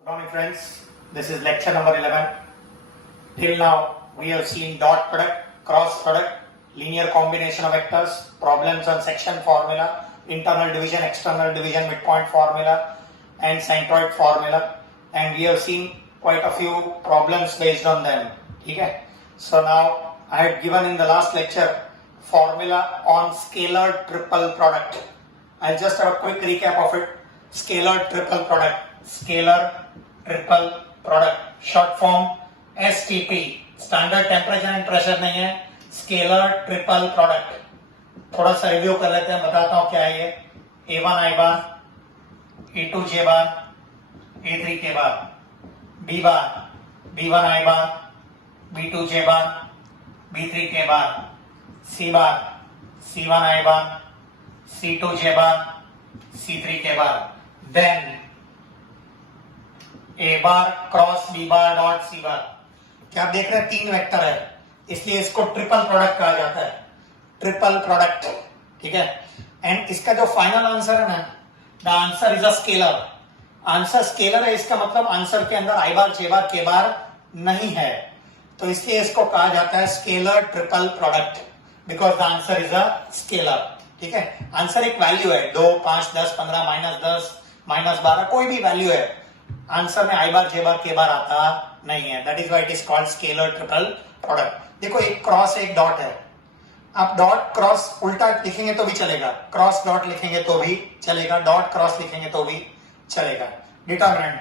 Good morning, friends. This is lecture number 11. Till now, we have seen dot product, cross product, linear combination of vectors, problems on section formula, internal division, external division, midpoint formula, and centroid formula. And we have seen quite a few problems based on them. Okay? So now, I had given in the last lecture formula on scalar triple product. I'll just have a quick recap of it. Scalar triple product. Scalar triple product. Short form STP. Standard temperature and pressure नहीं है. Scalar triple product. थोड़ा सा review कर लेते हैं, बताता हूँ क्या है ये. A1 I bar, A2 J bar, A3 K bar, B bar, B1 I bar, B2 J bar, B3 K bar, C bar, C1 I bar, C2 J bar, C3 K bar. Then A bar cross B bar dot C bar. क्या आप देख रहे हैं, तीन vector है, इसलिए इसको triple product कहा जाता है. ट्रिपल प्रोडक्ट, ठीक है. एंड इसका जो फाइनल आंसर है ना, the answer is a scalar. Answer scalar है, इसका मतलब आंसर के अंदर I bar, J bar, K बार नहीं है, तो इसलिए इसको कहा जाता है scalar triple product, because the answer is a scalar. ठीक है. आंसर एक वैल्यू है, 2, 5, 10, 15, -10, -12, कोई भी वैल्यू है. आंसर में I bar, J bar, K बार आता नहीं है. That is why it is called scalar triple product. देखो, एक क्रॉस एक डॉट है. आप डॉट क्रॉस उल्टा लिखेंगे तो भी चलेगा, क्रॉस डॉट लिखेंगे तो भी चलेगा, डॉट क्रॉस लिखेंगे तो भी चलेगा. Determinant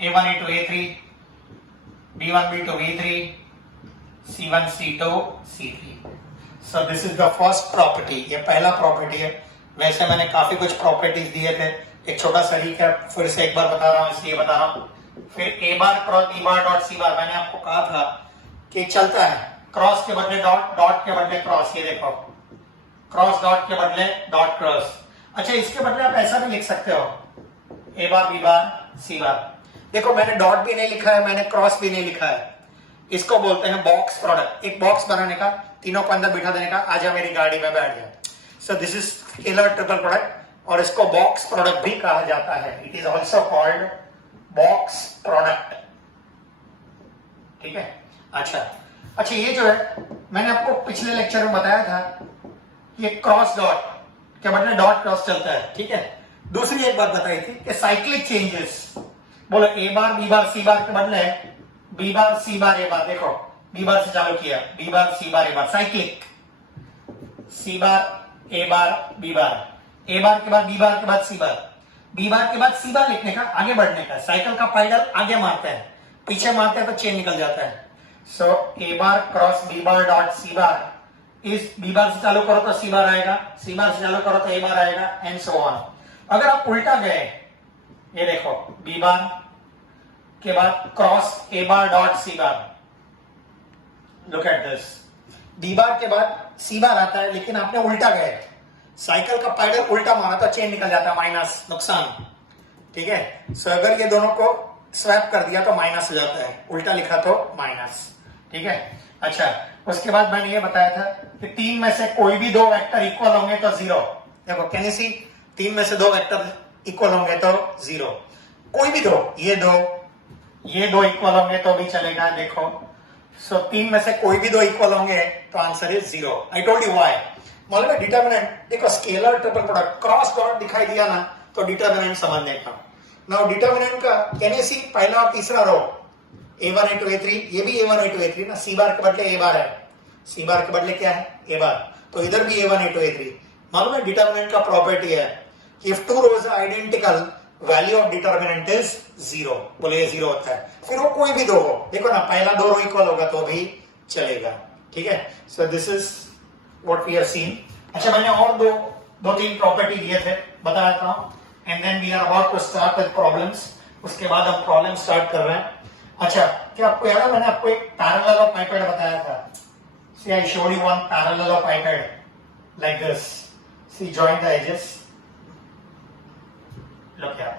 A1 A2 A3, B1 B2 B3, C1 C2 C3. So this is the first property. ये पहला प्रॉपर्टी है. वैसे मैंने काफी कुछ प्रॉपर्टीज दिए थे, एक छोटा सा रिकैप फिर से एक बार बता रहा हूं, इसलिए बता रहा हूं. फिर A bar cross B bar dot C बार, मैंने आपको कहा था कि चलता है क्रॉस के बदले डॉट, डॉट के बदले क्रॉस. ये देखो, क्रॉस डॉट के बदले डॉट क्रॉस. अच्छा, इसके बदले आप ऐसा भी लिख सकते हो, A bar B bar C बार. देखो, मैंने डॉट भी नहीं लिखा है, मैंने क्रॉस भी नहीं लिखा है. इसको बोलते हैं बॉक्स प्रोडक्ट. एक बॉक्स बनाने का, तीनों को अंदर बिठा देने का, आजा मेरी गाड़ी में बैठ गया. सो this is scalar triple product, और इसको बॉक्स प्रोडक्ट भी कहा जाता है. It is also called box product. ठीक है. अच्छा, ये जो है, मैंने आपको पिछले लेक्चर में बताया था, ये क्रॉस डॉट के बदले डॉट क्रॉस चलता है. ठीक है. दूसरी एक बात बताई थी कि साइक्लिक चेंजेस, बोलो A bar B bar C बार के बदले B bar C bar A बार. देखो, B बार से चालू किया, B bar C bar A bar, cyclic. C bar A bar B bar, A बार के बाद B बार के बाद C बार, B बार के बाद C बार लिखने का, आगे बढ़ने का. साइकिल का पैडल आगे मारते हैं, पीछे मारते हैं तो चेन निकल जाता है. सो A bar cross B bar dot C बार, इस B बार से चालू करो तो C बार आएगा, C बार से चालू करो तो A बार आएगा, एंड सो ऑन. अगर आप उल्टा गए, ये देखो, B बार के बाद cross A bar dot C bar. Look at this. B बार के बाद C बार आता है, लेकिन आपने उल्टा गए, साइकिल का पैडल उल्टा मारा तो चेन निकल जाता है, माइनस, नुकसान. ठीक है. सो अगर ये दोनों को स्वैप कर दिया तो माइनस हो जाता है, उल्टा लिखा तो माइनस. ठीक है. अच्छा, उसके बाद मैंने ये बताया था कि तीन में से कोई भी दो वेक्टर इक्वल होंगे तो जीरो. देखो, कैन यू सी, तीन में से दो वेक्टर इक्वल होंगे तो जीरो. कोई भी दो, ये दो इक्वल होंगे तो भी चलेगा. देखो, सो तीन में से कोई भी दो इक्वल होंगे तो answer is zero. I told you why. मालूम है डिटरमिनेंट. देखो, scalar triple product, cross dot दिखाई दिया ना, तो डिटरमिनेंट समझने का. नाउ डिटरमिनेंट का कैन यू सी, पहला और तीसरा रो, A1 A2 A3, ये भी A1 A2 A3 ना, C बार के बदले A बार है, C बार के बदले क्या है, A बार, तो इधर भी A1 A2 A3. मालूम है डिटरमिनेंट का प्रॉपर्टी है, if two rows are identical, value of determinant is zero. बोले ये जीरो होता है, फिर वो कोई भी दो हो. देखो ना, पहला दो रो इक्वल होगा तो भी चलेगा. ठीक है. So this is what we have seen. अच्छा, मैंने और दो तीन प्रॉपर्टी दिए थे, बताया था, and then we are about to start with problems. उसके बाद हम प्रॉब्लम स्टार्ट कर रहे हैं. अच्छा, क्या आपको याद है, मैंने आपको एक पैरेलल ऑफ पाइपेड बताया था. See, I showed you one parallel of piped like this. See, join the edges. Look here.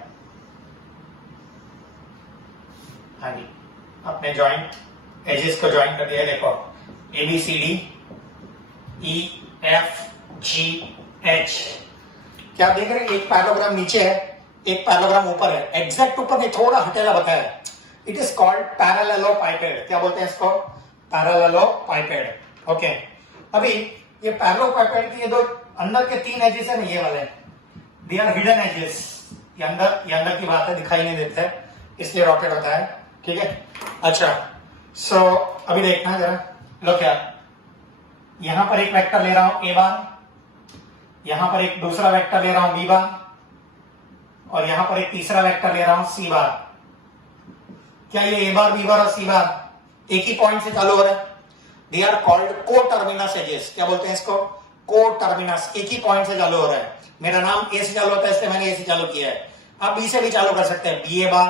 हाँ जी, आपने जॉइंट एजेस को ज्वाइन कर दिया. देखो, ABCD EFGH. क्या आप देख रहे हैं, एक पैराग्राम नीचे है, एक पैरेललोग्राम ऊपर है, एग्जैक्ट ऊपर नहीं, थोड़ा हटेला बताया, इट इज कॉल्ड पैरेललोपाइपेड। क्या बोलते हैं इसको? पैरेललोपाइपेड। ओके, अभी ये पैरेललोपाइपेड की ये दो अंदर के तीन एजेस है ना, ये वाले, दे आर हिडन एजेस। ये अंदर की बात है, दिखाई नहीं देते है, इसलिए रॉकेट होता है, ठीक है। अच्छा, सो अभी देखना जरा, लो क्या, यहां पर एक वेक्टर ले रहा हूं a बार, यहां पर एक दूसरा वेक्टर ले रहा हूं b बार, और यहां पर एक तीसरा वेक्टर ले रहा हूं c बार। क्या ये a बार, b बार और c बार एक ही पॉइंट से चालू हो रहा है? दे आर कॉल्ड को टर्मिनस एजेस। क्या बोलते हैं इसको? को टर्मिनस, एक ही पॉइंट से चालू हो रहा है। मेरा नाम ए से चालू होता है, इसलिए मैंने ए से चालू किया है। आप बी से भी चालू कर सकते हैं, b a bar,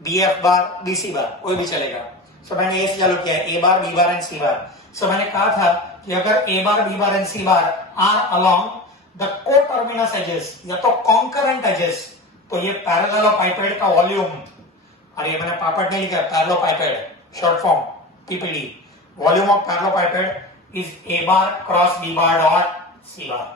b f bar, b c bar, कोई भी चलेगा। सो मैंने ए से चालू किया है, A bar, B bar and C bar. सो मैंने कहा था कि अगर a bar, B bar and C bar are along the coterminous edges या तो कॉन्करेंट एजेस, तो ये पैरेललोपाइपेड का वॉल्यूम, और ये मैंने पापड़ नहीं लिखा, parallelopiped short form PPD, volume of parallelopiped is a bar cross B bar dot C bar,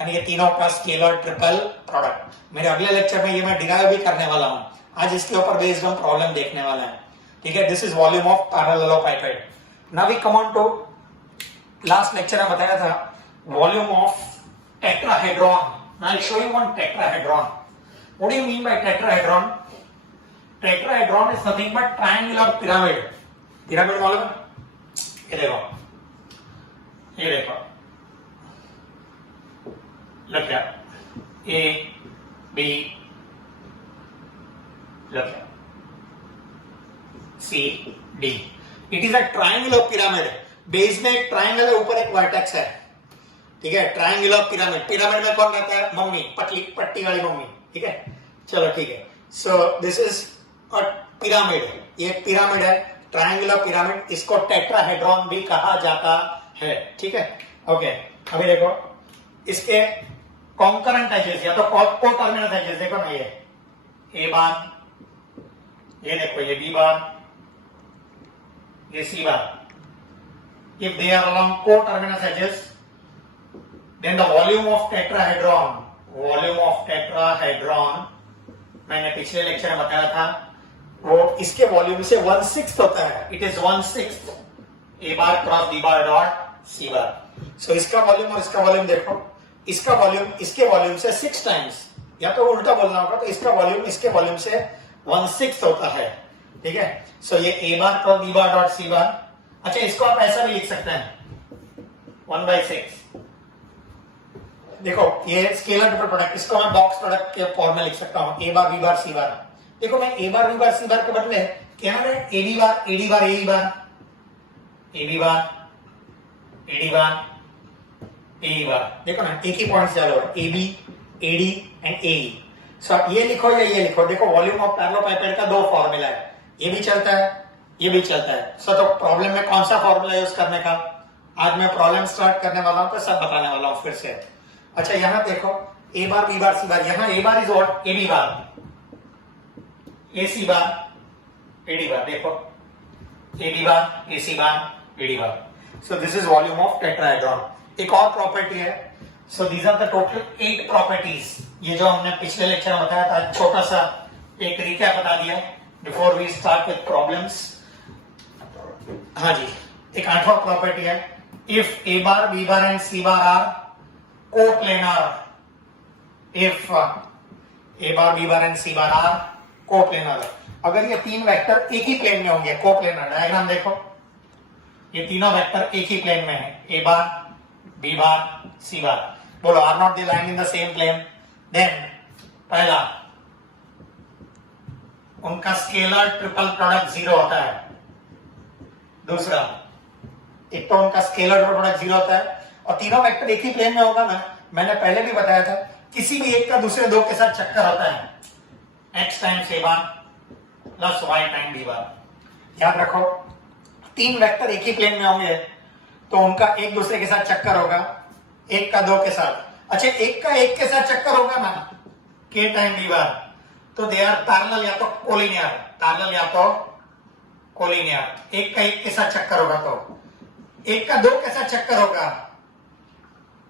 यानी ये तीनों का स्केलर ट्रिपल प्रोडक्ट। मेरे अगले लेक्चर में ये मैं डिराइव भी करने वाला हूं, आज इसके ऊपर बेस्ड हम प्रॉब्लम देखने वाला है, ठीक है। This is volume of parallelopiped. Now we come on to last lecture में बताया था volume of tetrahedron. Now I show you one tetrahedron. What do you mean by tetrahedron? Tetrahedron is nothing but triangular pyramid. Pyramid मालूम है? ये देखो, ये देखो, लग गया ए बी, लग गया C D. It is a triangular pyramid. Base में एक ट्रायंगल है, ऊपर एक वर्टेक्स है, ठीक है। ट्रायंगुलर पिरामिड, पिरामिड में कौन रहता है? मम्मी, पट्टी वाली मम्मी, ठीक है। चलो ठीक है, so this is a pyramid, ये पिरामिड है, ट्रायंगुलर पिरामिड। इसको टेट्राहेड्रॉन भी कहा जाता है, ठीक है। ओके, अभी देखो इसके कॉन्करेंट एजेस या तो को टर्मिनस एजेस, देखो ना, ये ए बार, ये देखो ये बी बार, ये सी बार। If they are along co-terminus edges, then the volume of tetrahedron, मैंने पिछले लेक्चर में बताया था, वो इसके वॉल्यूम से 1/6 होता है। It is 1/6 a bar cross B bar dot C bar. So इसका वॉल्यूम और इसका वॉल्यूम देखो, इसका वॉल्यूम इसके वॉल्यूम से 6 टाइम्स, या तो उल्टा बोलना होगा, तो इसका वॉल्यूम इसके वॉल्यूम से 1/6 होता है, ठीक है। सो ये a bar cross B bar dot C bar. अच्छा, इसको आप ऐसा भी लिख सकते हैं 1/6। देखो ये स्केलर ट्रिपल प्रोडक्ट, इसको मैं बॉक्स प्रोडक्ट के फॉर्म में लिख सकता हूं, ए बार बी बार सी बार। देखो मैं ए बार बी बार सी बार के बदले क्या है, A B bar A D bar a bar, A B bar A D bar a bar. देखो ना, एक ही पॉइंट से चालू है, A B a d and a. So ये लिखो या ये लिखो, देखो वॉल्यूम ऑफ पैरेललोपाइपेड का 2 फॉर्मूला है, ये भी चलता है, ये भी चलता है। सो तो प्रॉब्लम में कौन सा फॉर्मूला यूज करने का, आज मैं प्रॉब्लम स्टार्ट करने वाला हूं, तो सब बताने वाला हूं फिर से। अच्छा, यहां देखो ए बार बी बार सी बार, यहां a bar is what, a B bar, A C bar A D bar. देखो a B bar A C bar A D bar. So this is volume of tetrahedron. एक और property है, so these are the total 8 properties. ये जो हमने पिछले lecture में बताया था, छोटा सा एक रिकैप बता दिया before we start with problems. हाँ जी, एक 8वां प्रॉपर्टी है, if A bar B bar and C bar are coplanar, if A bar B bar and C bar are coplanar, अगर ये तीन वेक्टर एक ही प्लेन में होंगे, कोप्लेनर। डायग्राम देखो, ये तीनों वेक्टर एक ही प्लेन में है, A bar B bar C bar. बोलो, are not they line in the same plane? Then पहला, उनका स्केलर ट्रिपल प्रोडक्ट 0 होता है। दूसरा, एक तो उनका स्केलर ट्रिपल प्रोडक्ट 0 होता है, और तीनों वेक्टर एक ही प्लेन में होगा ना, मैंने पहले भी बताया था, किसी भी एक का दूसरे दो के साथ चक्कर होता है, x टाइम्स ए bar plus y time B bar. याद रखो, तीन वेक्टर एक ही प्लेन में होंगे तो उनका एक दूसरे के साथ चक्कर होगा, एक का दो के साथ। अच्छा, एक का एक के साथ चक्कर होगा ना, k टाइम बी बार, तो दे आर पैरेलल या तो कोलिनियर, पैरेलल या तो कोलिनियर। एक का एक के साथ चक्कर होगा तो एक का दो के साथ चक्कर होगा,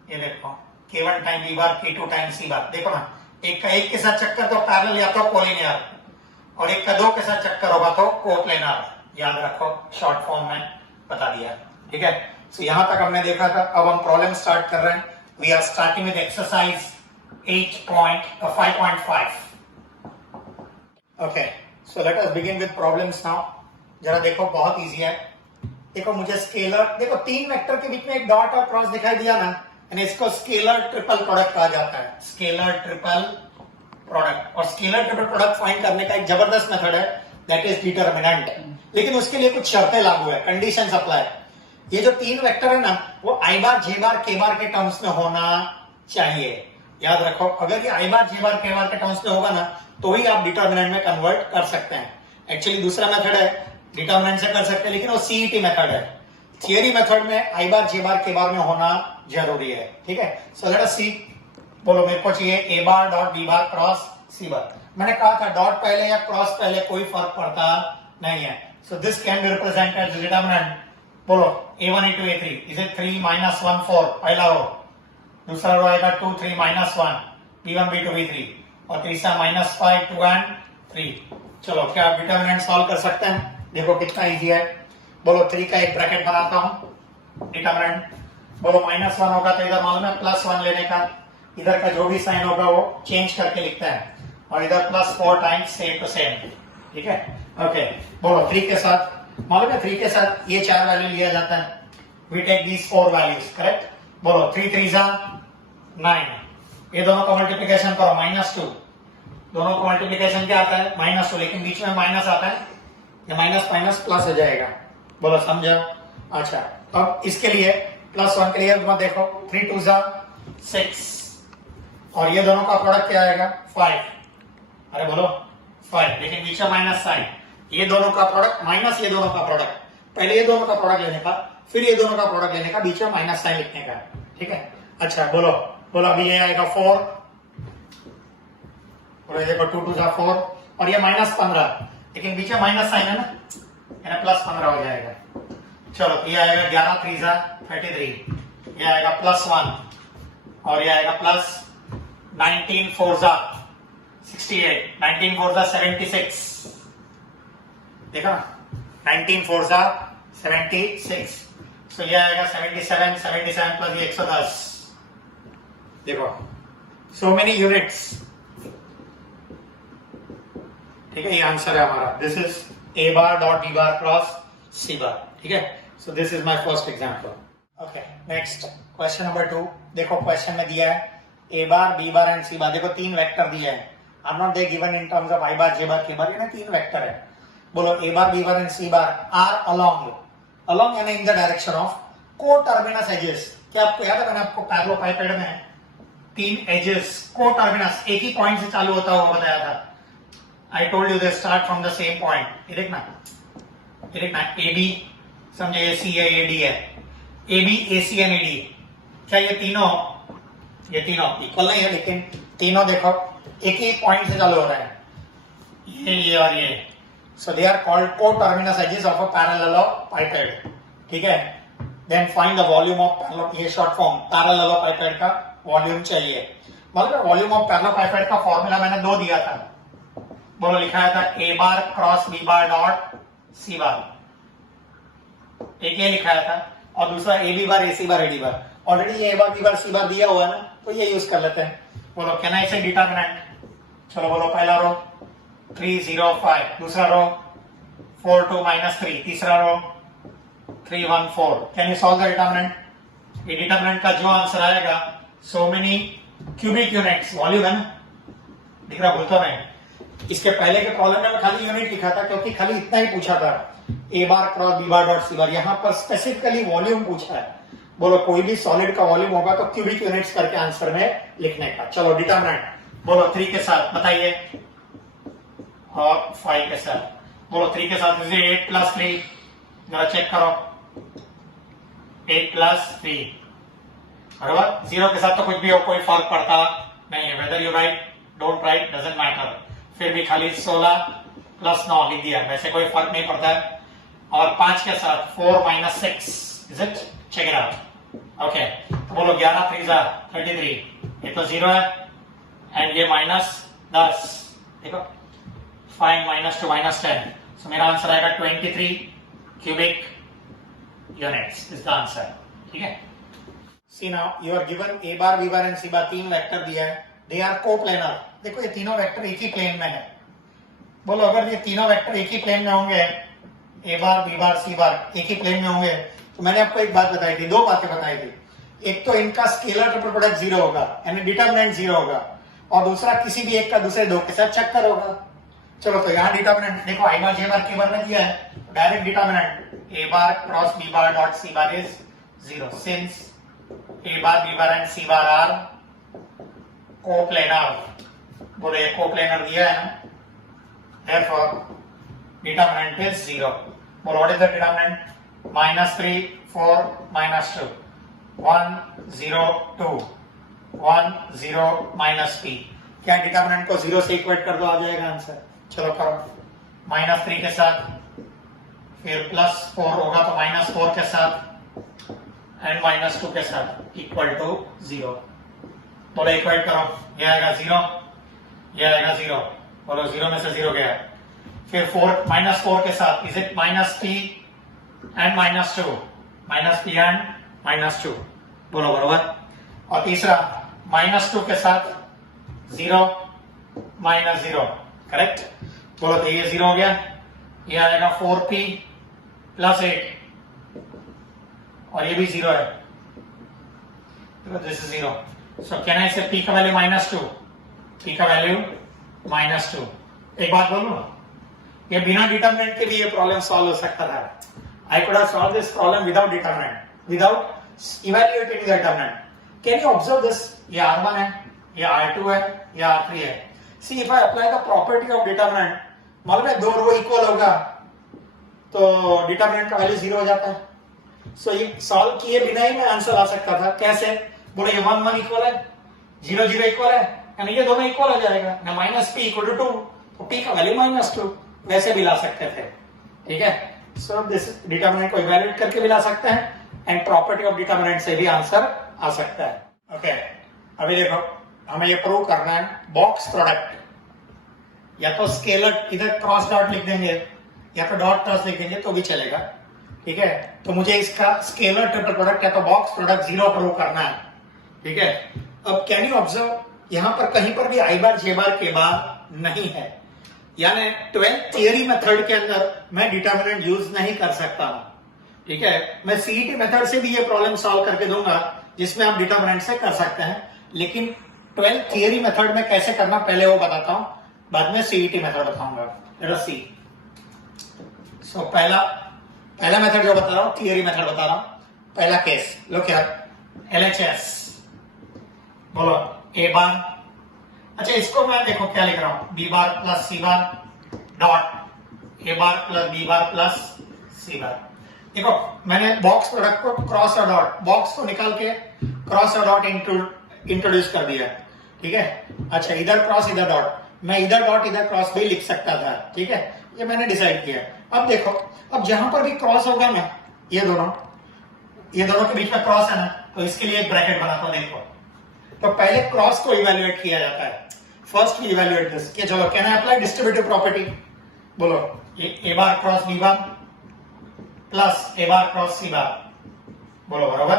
ये देखो k1 time B bar k2 time c bar. देखो ना, एक का एक के साथ चक्कर तो पैरेलल या तो कोलिनियर, और एक का दो के साथ चक्कर होगा तो कोप्लेनर। याद रखो, शॉर्ट फॉर्म में बता दिया। ठीक है, सो यहां तक हमने देखा था। अब हम प्रॉब्लम स्टार्ट कर रहे हैं। We are starting with exercise 5.5। Okay, so let us begin with problems now. जरा देखो, बहुत इजी है। देखो, मुझे स्केलर, देखो 3 वेक्टर के बीच में एक डॉट और क्रॉस दिखाई दिया ना, यानी इसको स्केलर ट्रिपल प्रोडक्ट कहा जाता है। Scalar triple product. और स्केलर ट्रिपल प्रोडक्ट फाइंड करने का एक जबरदस्त मेथड है, दैट इज डिटरमिनेंट। लेकिन उसके लिए कुछ शर्तें लागू है, कंडीशंस अप्लाई। ये जो 3 वेक्टर है ना, वो आई बार, जे बार, के बार के टर्म्स में होना चाहिए। याद रखो, अगर ये आई बार, जे बार, के बार के टर्म्स में होगा ना, तो ही आप डिटरमिनेंट में कन्वर्ट कर सकते हैं। एक्चुअली दूसरा मेथड है, डिटरमिनेंट से कर सकते हैं, लेकिन वो सीईटी मेथड है। थियरी मेथड में आई बार, जे बार, के बार में होना जरूरी है। ठीक है, सो लेट अस सी। बोलो, मेरे को चाहिए a bar dot B bar cross C bar. मैंने कहा था डॉट पहले या क्रॉस पहले कोई फर्क पड़ता नहीं है। So this can be represented as determinant. बोलो, a1 into a3 is it 3 minus 1 4, पहला रो। दूसरा रो आएगा 2 3 minus 1, b1 b2 b3, और तीसरा -5 2 and 3। चलो, क्या आप डिटरमिनेंट सॉल्व कर सकते हैं? देखो कितना इजी है। बोलो, 3 का एक ब्रैकेट बनाता हूं, डिटरमिनेंट। बोलो, -1 होगा तो इधर मालूम है +1 लेने का। इधर का जो भी साइन होगा वो चेंज करके लिखता है, और इधर +4 टाइम्स सेम टू सेम। ठीक है, ओके। बोलो, 3 के साथ मालूम है, 3 के साथ ये 4 वैल्यू लिया जाता है। We take these 4 values, correct. बोलो, 3 3 9। ये दोनों का मल्टीप्लीकेशन करो, -2। दोनों का मल्टीप्लीकेशन क्या आता है? -2, लेकिन बीच में माइनस आता है, ये माइनस माइनस प्लस हो जाएगा। बोलो, समझा? अच्छा, अब इसके लिए +1 के लिए तुम देखो, 3 2 6, और ये दोनों का प्रोडक्ट क्या आएगा? 5। अरे बोलो, 5, लेकिन बीच में माइनस साइन। ये दोनों का प्रोडक्ट माइनस ये दोनों का प्रोडक्ट, पहले ये दोनों का प्रोडक्ट लेने का, फिर ये दोनों का प्रोडक्ट लेने का, बीच में माइनस साइन लिखने का। ठीक है, अच्छा बोलो, बोलो अभी ये आएगा 4। बोलो, देखो 2 2 4, और ये -15, लेकिन बीच में माइनस साइन है ना, यानी +15 हो जाएगा। चलो, ये आएगा 11 3 33, ये आएगा +1, और ये आएगा +19 4 68, 19 4 76। देखा ना, 19 4 76। सो ये आएगा 77 77 प्लस ये 110। देखो, सो मेनी यूनिट्स। ठीक है, ये आंसर है हमारा। This is a bar dot B bar cross C bar. ठीक है, so this is my first example. Okay, next question number 2। देखो, क्वेश्चन में दिया है A bar, B bar and C bar. देखो, 3 वेक्टर दिए हैं, are not they given in terms of i bar, j bar, k bar, यानी 3 vector है। बोलो, a bar, B bar and C bar are along यानी in the direction of coterminous edges. क्या आपको याद है, मैंने आपको पैरेललोपाइपेड में 3 एजेस को टर्मिनस एक ही पॉइंट से चालू होता हुआ बताया था। I told you they start from the same point. ये देखना, ए बी, समझे, ये सी है, ये डी है, A B, A C and A D. क्या ये तीनों इक्वल नहीं है, लेकिन तीनों देखो एक ही पॉइंट से चालू हो रहे हैं, ये और ये। So they are called co-terminus edges of a parallelepiped. ठीक है, then find the volume of parallel, ये शॉर्ट फॉर्म parallelepiped का वॉल्यूम चाहिए। मतलब वॉल्यूम ऑफ पैरेललोपाइपेड का फॉर्मूला मैंने 2 दिया था। बोलो, लिखाया था a bar cross B bar dot C bar, एक ये लिखाया था, और दूसरा a B bar, A C bar, A D bar. Already ये ए बार, बी बार, सी बार दिया हुआ है ना, तो ये यूज कर लेते हैं। बोलो, कैन आई से डिटरमिनेंट? चलो बोलो, पहला रो 3 0 5, दूसरा रो 4 2 -3, तीसरा रो 3 1 4। Can you solve the determinant? ये डिटरमिनेंट का जो आंसर आएगा, so many cubic units, volume है ना, दिख रहा, भूलता नहीं। इसके पहले के प्रॉब्लम में मैं खाली यूनिट लिखा था, क्योंकि खाली इतना ही पूछा था, a bar cross B bar dot C bar. यहां पर स्पेसिफिकली वॉल्यूम पूछा है। बोलो, कोई भी सॉलिड का वॉल्यूम होगा तो क्यूबिक यूनिट्स करके आंसर में लिखने का। चलो, डिटरमिनेंट बोलो, 3 के साथ बताइए, और 5 के साथ। बोलो, 3 के साथ 8 + 3, जरा चेक करो, 8 + 3, बराबर। 0 के साथ तो कुछ भी हो, कोई फर्क पड़ता नहीं है, whether you right don't write doesn't matter. फिर भी खाली 16 + 9 लिख दिया, वैसे कोई फर्क नहीं पड़ता है। और 5 के साथ 4 - 6, is it? Check it out. Okay, तो बोलो, 11 3 33, ये तो 0 है, एंड ये -10, देखो 5 -2 -10, सो मेरा आंसर आएगा 23 cubic units is the answer. ठीक है, see now you are given a bar b bar and c bar, तीन वेक्टर दिया है, दे आर कोप्लेनर। देखो ये तीनों वेक्टर एक ही प्लेन में है। बोलो अगर ये तीनों वेक्टर एक ही प्लेन में होंगे, a bar b bar c बार एक ही प्लेन में होंगे, तो मैंने आपको एक बात बताई थी, दो बातें बताई थी। एक तो इनका स्केलर ट्रिपल प्रोडक्ट 0 होगा, यानी डिटरमिनेंट 0 होगा, और दूसरा किसी भी एक का दूसरे दो के साथ चक्कर होगा। चलो तो यहाँ डिटरमिनेंट देखो, आई बार जे बार के बार में दिया है, direct determinant a bar cross b bar dot c bar is 0, since a bar b bar and c bar are coplanar. बोलो ये कोप्लेनर दिया है ना, therefore determinant is 0. बोलो what is the determinant? -3 4 -2 1 0 2 1 0 -p। क्या डिटरमिनेंट को 0 से equate कर दो, आ जाएगा आंसर। चलो करो, -3 के साथ, फिर +4 होगा तो -4 के साथ एंड -2 के साथ इक्वल टू 0। बोलो इक्वेट करो, ये आएगा 0, ये आएगा 0। बोलो 0 में से 0 गया, फिर -4 के साथ is it -p and -2, -p and -2, बोलो बरोबर। और तीसरा -2 के साथ 0 -0, करेक्ट। बोलो तो ये 0 हो गया, ये आएगा 4p + 8, और ये भी 0 है, this is 0। So can I से p का वैल्यू -2, p का वैल्यू -2। एक बात बोलूं ना, ये बिना डिटरमिनेंट के भी ये प्रॉब्लम सॉल्व हो सकता था। I could have solve this problem without determinant, without evaluating the determinant. Can you observe this? ये R1 है, ये R2 है, ये R3 है। See if I apply the property of determinant, मालूम है दो रो इक्वल होगा तो डिटरमिनेंट का वैल्यू 0 हो जाता है। सो ये सॉल्व किए बिना ही मैं आंसर आ सकता था। कैसे? बोले ये 1 1 इक्वल है, 0 0 इक्वल है, यानी ये दोनों इक्वल हो जाएगा ना, -p = 2, तो p का वैल्यू -2, वैसे भी ला सकते थे। ठीक है, सो दिस डिटरमिनेंट को इवैल्यूएट करके भी ला सकते हैं, एंड प्रॉपर्टी ऑफ डिटरमिनेंट से भी आंसर आ सकता है। ओके, अभी देखो हमें ये प्रूव करना है बॉक्स प्रोडक्ट, या तो स्केलर इधर क्रॉस डॉट लिख देंगे या तो डॉट क्रॉस लिख देंगे तो भी चलेगा। ठीक है, तो मुझे इसका स्केलर ट्रिपल प्रोडक्ट या तो बॉक्स प्रोडक्ट 0 प्रूव करना है। ठीक है, अब कैन यू ऑब्जर्व, यहां पर कहीं पर भी आई बार जे बार के बार नहीं है, यानी 12th थियरी मेथड के अंदर मैं डिटरमिनेंट यूज नहीं कर सकता हूं। ठीक है, मैं सीईटी मेथड से भी ये प्रॉब्लम सॉल्व करके दूंगा, जिसमें आप डिटरमिनेंट से कर सकते हैं, लेकिन 12th थियरी मेथड में कैसे करना पहले वो बताता हूं, बाद में सीईटी मेथड बताऊंगा। लेट अस सी। सो पहला मेथड जो बता रहा हूं, थियरी मेथड बता रहा हूं। पहला केस लो क्या, LHS। बोलो a बार, अच्छा इसको मैं देखो क्या लिख रहा हूं, b bar + c bar dot a bar + b bar + c बार। देखो मैंने बॉक्स प्रोडक्ट को क्रॉस और डॉट, बॉक्स को निकाल के क्रॉस और डॉट इंट्रोड्यूस कर दिया। ठीक है, अच्छा इधर क्रॉस इधर डॉट, मैं इधर डॉट इधर क्रॉस भी लिख सकता था। ठीक है, ये मैंने डिसाइड किया। अब देखो, अब जहां पर भी क्रॉस होगा ना, ये दोनों के बीच में क्रॉस है ना, तो इसके लिए एक ब्रैकेट बनाता हूं। देखो, तो पहले क्रॉस को इवैल्यूएट किया जाता है, फर्स्ट वी इवैल्यूएट दिस। कि चलो can I apply distributive property? बोलो a bar cross B bar plus a bar cross C bar, बोलो बरोबर,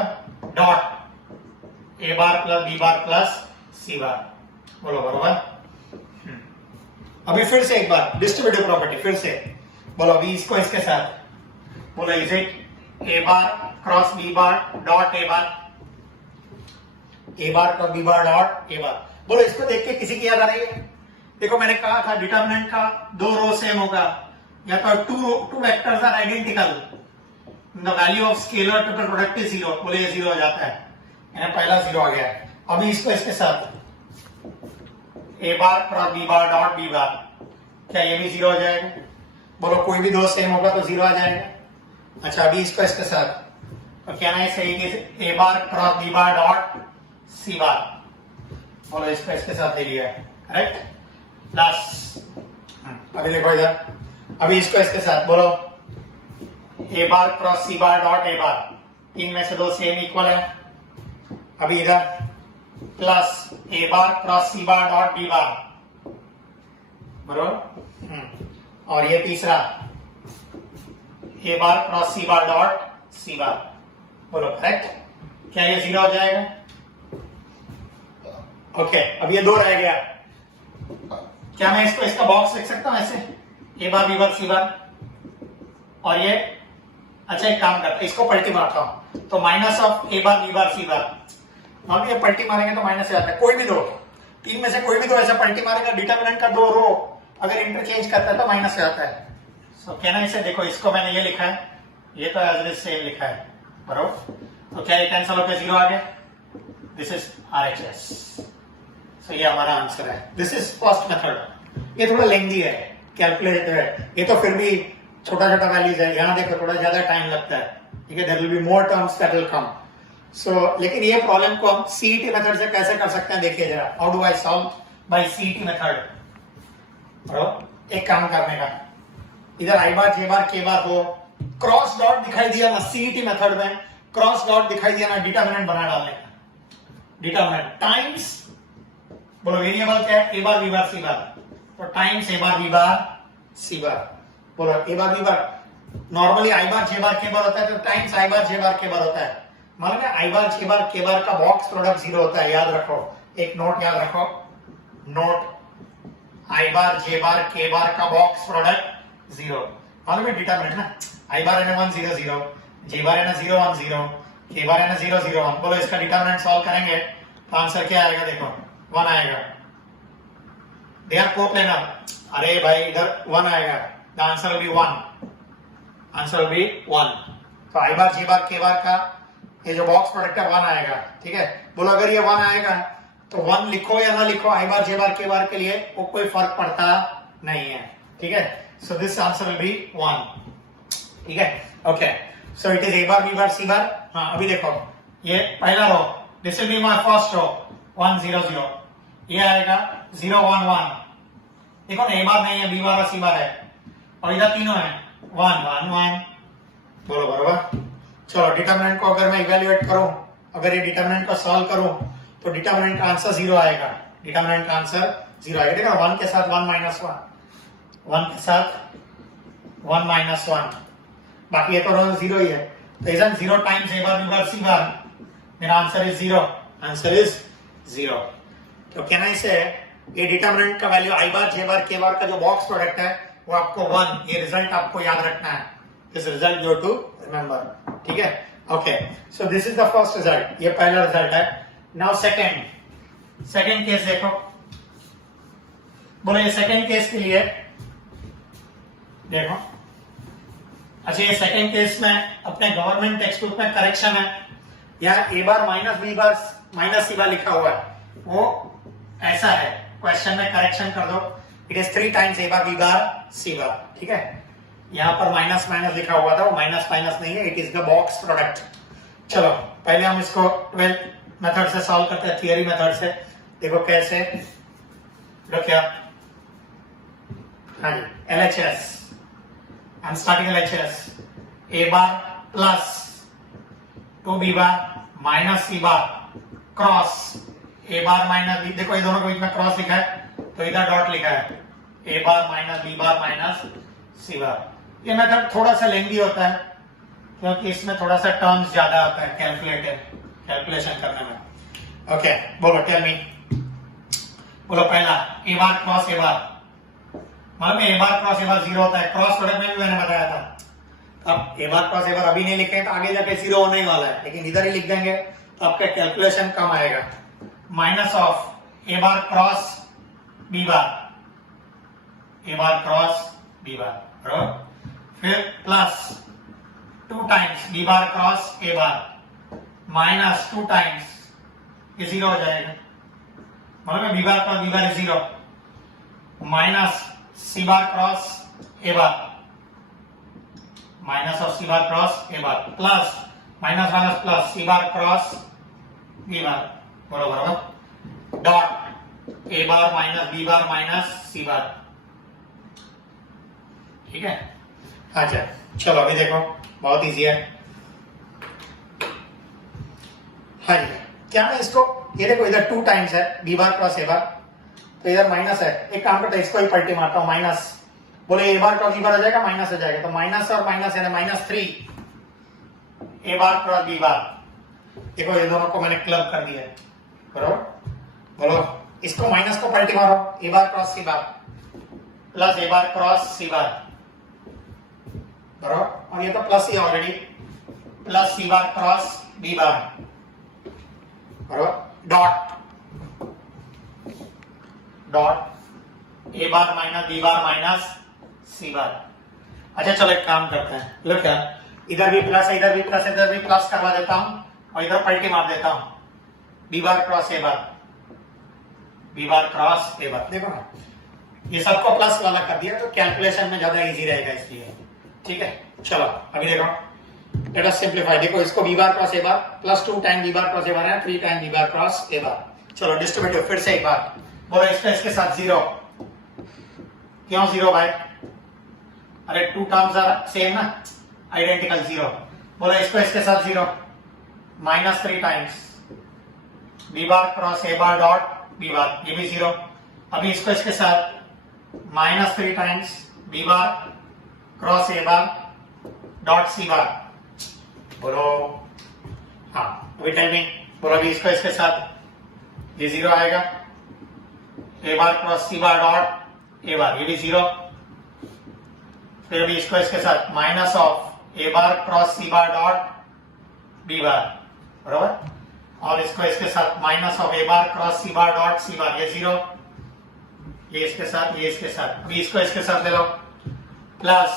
डॉट ए बार + बी बार + सी बार, बोलो बरोबर। अभी फिर से एक बार डिस्ट्रीब्यूटिव प्रॉपर्टी, फिर से बोलो अभी इसको इसके साथ, बोलो is it a bar cross B bar dot A bar cross B bar dot A bar. बोलो इसको देख के किसी की याद आ रही है? देखो मैंने कहा था डिटरमिनेंट का दो रो सेम होगा, या तो two vectors are identical, the value of scalar triple product is 0। बोले ये 0 हो जाता है, यानी पहला 0 आ गया। अभी इसको इसके साथ a bar cross B bar dot B bar, क्या ये भी 0 हो जाएगा? बोलो कोई भी दो सेम होगा तो 0 आ जाएगा। अच्छा अभी इसको इसके साथ, तो क्या ना सही a bar cross B bar dot C bar, बोलो इसको इसके साथ ले लिया है, करेक्ट, प्लस अभी देखो इधर, अभी इसको इसके साथ बोलो a bar cross C bar dot ए बार, तीन में से दो सेम इक्वल है। अभी इधर plus a bar cross C bar dot B bar, बरोबर। और ये तीसरा ए बार क्रॉस सी बार डॉट सी बार, बोलो करेक्ट। क्या ये 0 हो जाएगा? ओके, अब ये 2 रह गया। क्या मैं इसको इसका बॉक्स लिख सकता हूं ऐसे, ए बार बी बार सी बार, और ये अच्छा एक काम करता, इसको पलटी मारता हूं, तो minus of a bar B bar C bar. अब ये पलटी मारेंगे तो माइनस आता है, कोई भी दो, 3 में से कोई भी दो ऐसा पलटी मारेगा, डिटरमिनेंट का 2 रो अगर इंटरचेंज करता है तो माइनस से आता है। सो कहना इसे, देखो इसको मैंने ये लिखा है, ये तो एज इट सेम लिखा है, बरोबर। तो क्या ये कैंसिल होकर 0 आ गया? This is RHS। सो ये हमारा आंसर है। This is first method. ये थोड़ा लेंदी है, कैलकुलेटर है, ये तो फिर भी छोटा छोटा वैल्यूज है, यहाँ देखो थोड़ा ज्यादा टाइम लगता है, ठीक है, there will be more terms that will come. So लेकिन ये प्रॉब्लम को हम CET मेथड से कैसे कर सकते हैं, देखिए जरा। How do I solve by CET method? एक काम करने का, इधर आई बार जे बार के बार हो, क्रॉस डॉट दिखाई दिया ना CET मेथड में, क्रॉस डॉट दिखाई दिया ना, डिटरमिनेंट बना डालने का, डिटरमिनेंट टाइम्स, बोलो वेरिएबल क्या है, A bar B bar C bar, तो टाइम्स ए बार बी बार सी बार, बोलो a bar B bar. Normally I bar j bar k बार होता है, तो times I bar j bar k बार होता है। मालूम है आई बार जे बार के बार का बॉक्स प्रोडक्ट 0 होता है, याद रखो, एक नोट याद रखो, नोट आई बार जे बार के बार का बॉक्स प्रोडक्ट 0। मालूम है डिटरमिनेंट ना, आई बार है ना 1 0 0, जे बार है ना 0 1 0, के बार है ना 0 0 1। बोलो इसका डिटरमिनेंट सॉल्व करेंगे तो आंसर क्या आएगा, देखो 1 आएगा। दे आर कोप्लेनर, अरे भाई इधर 1 आएगा, the answer will be 1, answer will be 1। तो आई बार जे बार के बार का ये जो बॉक्स प्रोडक्ट है 1 आएगा, ठीक है। बोलो अगर ये 1 आएगा तो 1 लिखो या ना लिखो, आई बार जे बार के बार के लिए वो कोई फर्क पड़ता नहीं है, ठीक है। So this answer will be 1, ठीक है। Okay, so it is a bar B bar C bar. हाँ अभी देखो, ये पहला row, this will be my first row 1 0 0, ये आएगा 0 1 1। देखो ना ए बार नहीं है, बी बार और सी बार है, और इधर तीनों है 1 1 1, बोलो बरोबर। चलो डिटरमिनेंट को अगर मैं इवेल्युएट करूं, अगर ये डिटरमिनेंट को सॉल्व करूं तो डिटरमिनेंट का आंसर 0 आएगा, डिटरमिनेंट का आंसर 0 आएगा। देखो 1 के साथ 1 माइनस 1, 1 के साथ 1 माइनस 1, बाकी ये तो रो 0 ही है, तो इजन 0 टाइम्स ए बार बी बार सी बार, मेरा आंसर इज 0, आंसर इज 0। तो कहना इसे, ये डिटरमिनेंट का वैल्यू आई बार जे बार के बार का जो बॉक्स प्रोडक्ट है वो आपको 1, ये रिजल्ट आपको याद रखना है, this result you to remember, ठीक है। Okay, so this is the first result, ये पहला रिजल्ट है। नाउ सेकंड केस देखो, बोलो ये सेकंड केस के लिए देखो। अच्छा ये सेकंड केस में अपने गवर्नमेंट टेक्स्ट बुक में करेक्शन है, यहाँ ए bar minus B bar minus सी बार लिखा हुआ है, वो ऐसा है, क्वेश्चन में करेक्शन कर दो, it is 3 times A bar B bar C bar, ठीक है। यहाँ पर माइनस माइनस लिखा हुआ था, वो माइनस माइनस नहीं है, it is the box product. चलो पहले हम इसको 12th मेथड से सॉल्व करते हैं, थियरी मेथड से। देखो कैसे, देखो क्या, हाँ जी LHS, I am starting LHS, A bar plus 2b bar minus C bar cross A bar minus B, देखो ये दोनों के बीच में क्रॉस लिखा है तो इधर डॉट लिखा है, A bar minus B bar minus C bar. ये मेथड थोड़ा सा लेंदी होता है क्योंकि इसमें थोड़ा सा टर्म्स ज्यादा आता है कैलकुलेशन करने में। ओके बोलो टेल मी, बोलो पहला ए बार क्रॉस ए बार, मालूम है ए बार क्रॉस ए बार 0 होता है, क्रॉस प्रोडक्ट में भी मैंने बताया था। अब ए बार क्रॉस ए बार अभी नहीं लिखे तो आगे जाके 0 होने ही वाला है, लेकिन इधर ही लिख देंगे तो आपका कैलकुलेशन कम आएगा। Minus of a bar cross B bar, a bar cross B bar, फिर plus 2 times B bar cross ए बार माइनस 2 टाइम्स, ये 0 हो जाएगा, मतलब b bar cross B bar 0, minus C bar cross A bar, minus of C bar cross A bar, plus minus minus plus c bar cross B bar, बरोबर, dot ए bar minus B bar minus सी bar, ठीक है। अच्छा चलो अभी देखो बहुत easy है, हाँ जी क्या मैं इसको, ये देखो इधर 2 टाइम्स है बी बार क्रॉस ए बार, तो इधर माइनस है, एक काम करता है इसको ही पलटी मारता हूं माइनस, बोले ए बार क्रॉस बी बार हो जाएगा, माइनस हो जाएगा, तो माइनस और माइनस है -3 A bar cross B bar. देखो ये दोनों को मैंने क्लब कर दिया है, बरोबर। बोलो इसको माइनस को पलटी मारो, a bar cross C bar plus a bar cross C bar, बरोबर। और ये तो प्लस ही already, plus c bar cross B bar, बरोबर। डॉट ए bar minus B bar minus सी बार। अच्छा चलो एक काम करते हैं, लो क्या, इधर भी प्लस है, इधर भी प्लस है, इधर भी प्लस करवा देता हूं और इधर पलटी मार देता हूं, बी बार क्रॉस ए बार, बी बार क्रॉस ए बार। देखो ना ये सबको प्लस वाला कर दिया तो कैलकुलेशन में ज्यादा इजी रहेगा इसलिए, ठीक है। चलो अभी देखो, लेट अस सिंप्लीफाई। देखो इसको बी बार क्रॉस ए bar +2 time B bar cross ए बार है, 3 टाइम बी बार क्रॉस ए बार। चलो डिस्ट्रीब्यूटिव फिर से एक बार बोलो, इसके साथ 0, क्यों 0 भाई, अरे 2 टर्म्स आर सेम ना, आइडेंटिकल 0। बोलो इसको इसके साथ 0, -3 टाइम्स बी बार क्रॉस ए बार डॉट बी बार, ये भी 0। अभी इसको इसके साथ -3 टाइम्स बी बार क्रॉस ए बार डॉट सी बार। बोलो हाँ, अभी टाइमिंग बोलो, अभी इसको इसके साथ ये 0 आएगा, ए बार क्रॉस सी बार डॉट ए बार, ये भी 0। फिर अभी इसको इसके साथ minus of a bar cross C bar dot B bar, बराबर। और इसको इसके साथ minus of a bar cross C bar dot C bar, ये 0। ये इसके साथ, ये इसके साथ, अभी इसको इसके साथ ले लो, plus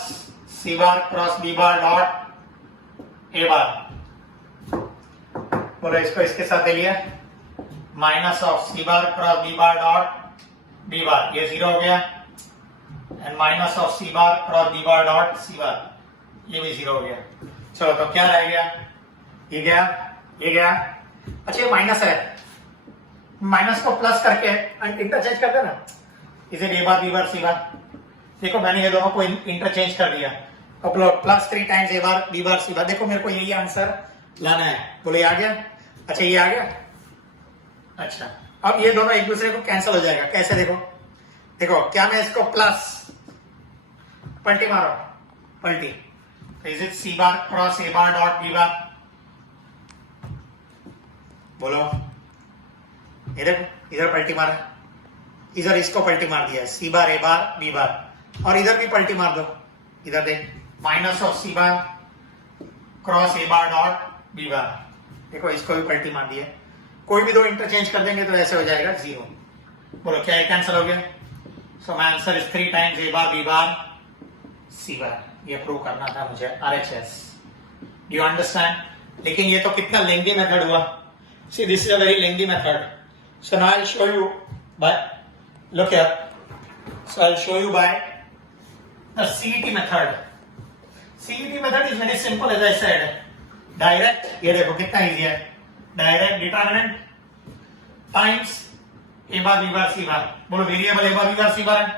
c bar cross B bar dot ए बार। बोलो इसको इसके साथ ले लिया, minus of C bar cross B bar dot B bar, ये 0 हो गया, and minus of C bar cross B bar dot C bar, ये भी 0 हो गया। चलो तो क्या रह गया, ये गया, ये गया। अच्छा ये माइनस है, माइनस को प्लस करके इंटरचेंज करते ना, इसे ए बार बी बार सी बार। देखो मैंने ये दोनों को इंटरचेंज कर दिया, +3 टाइम्स ए बार बी बार सी बार। देखो मेरे को यही आंसर लाना है, बोले ये आ गया। अच्छा ये आ गया, अच्छा अब ये दोनों एक दूसरे को कैंसिल हो जाएगा, कैसे देखो, देखो क्या मैं इसको प्लस पलटी मारो, पलटी, is it C bar cross A bar dot B bar. बोलो ये देखो इधर पलटी मारा, इधर इसको पलटी मार दिया, सी bar a bar B bar, और इधर भी पलटी मार दो, इधर देख minus of C bar cross A bar dot B bar. देखो इसको भी पलटी मार दिया, कोई भी दो इंटरचेंज कर देंगे तो ऐसे हो जाएगा 0। बोलो क्या ये कैंसिल हो गया, so my answer is 3 times A bar B bar C bar. ये प्रूव करना था मुझे RHS, डू यू अंडरस्टैंड। लेकिन ये तो कितना लेंदी मेथड हुआ, see this is a very lengthy method. So now I will show you by, look here, so I'll show you by the CET method. CET method is very simple as I said. Direct, ये देखो कितना easy है, direct determinant times ए bar B bar सी bar. बोलो variable ए bar B bar सी बार है,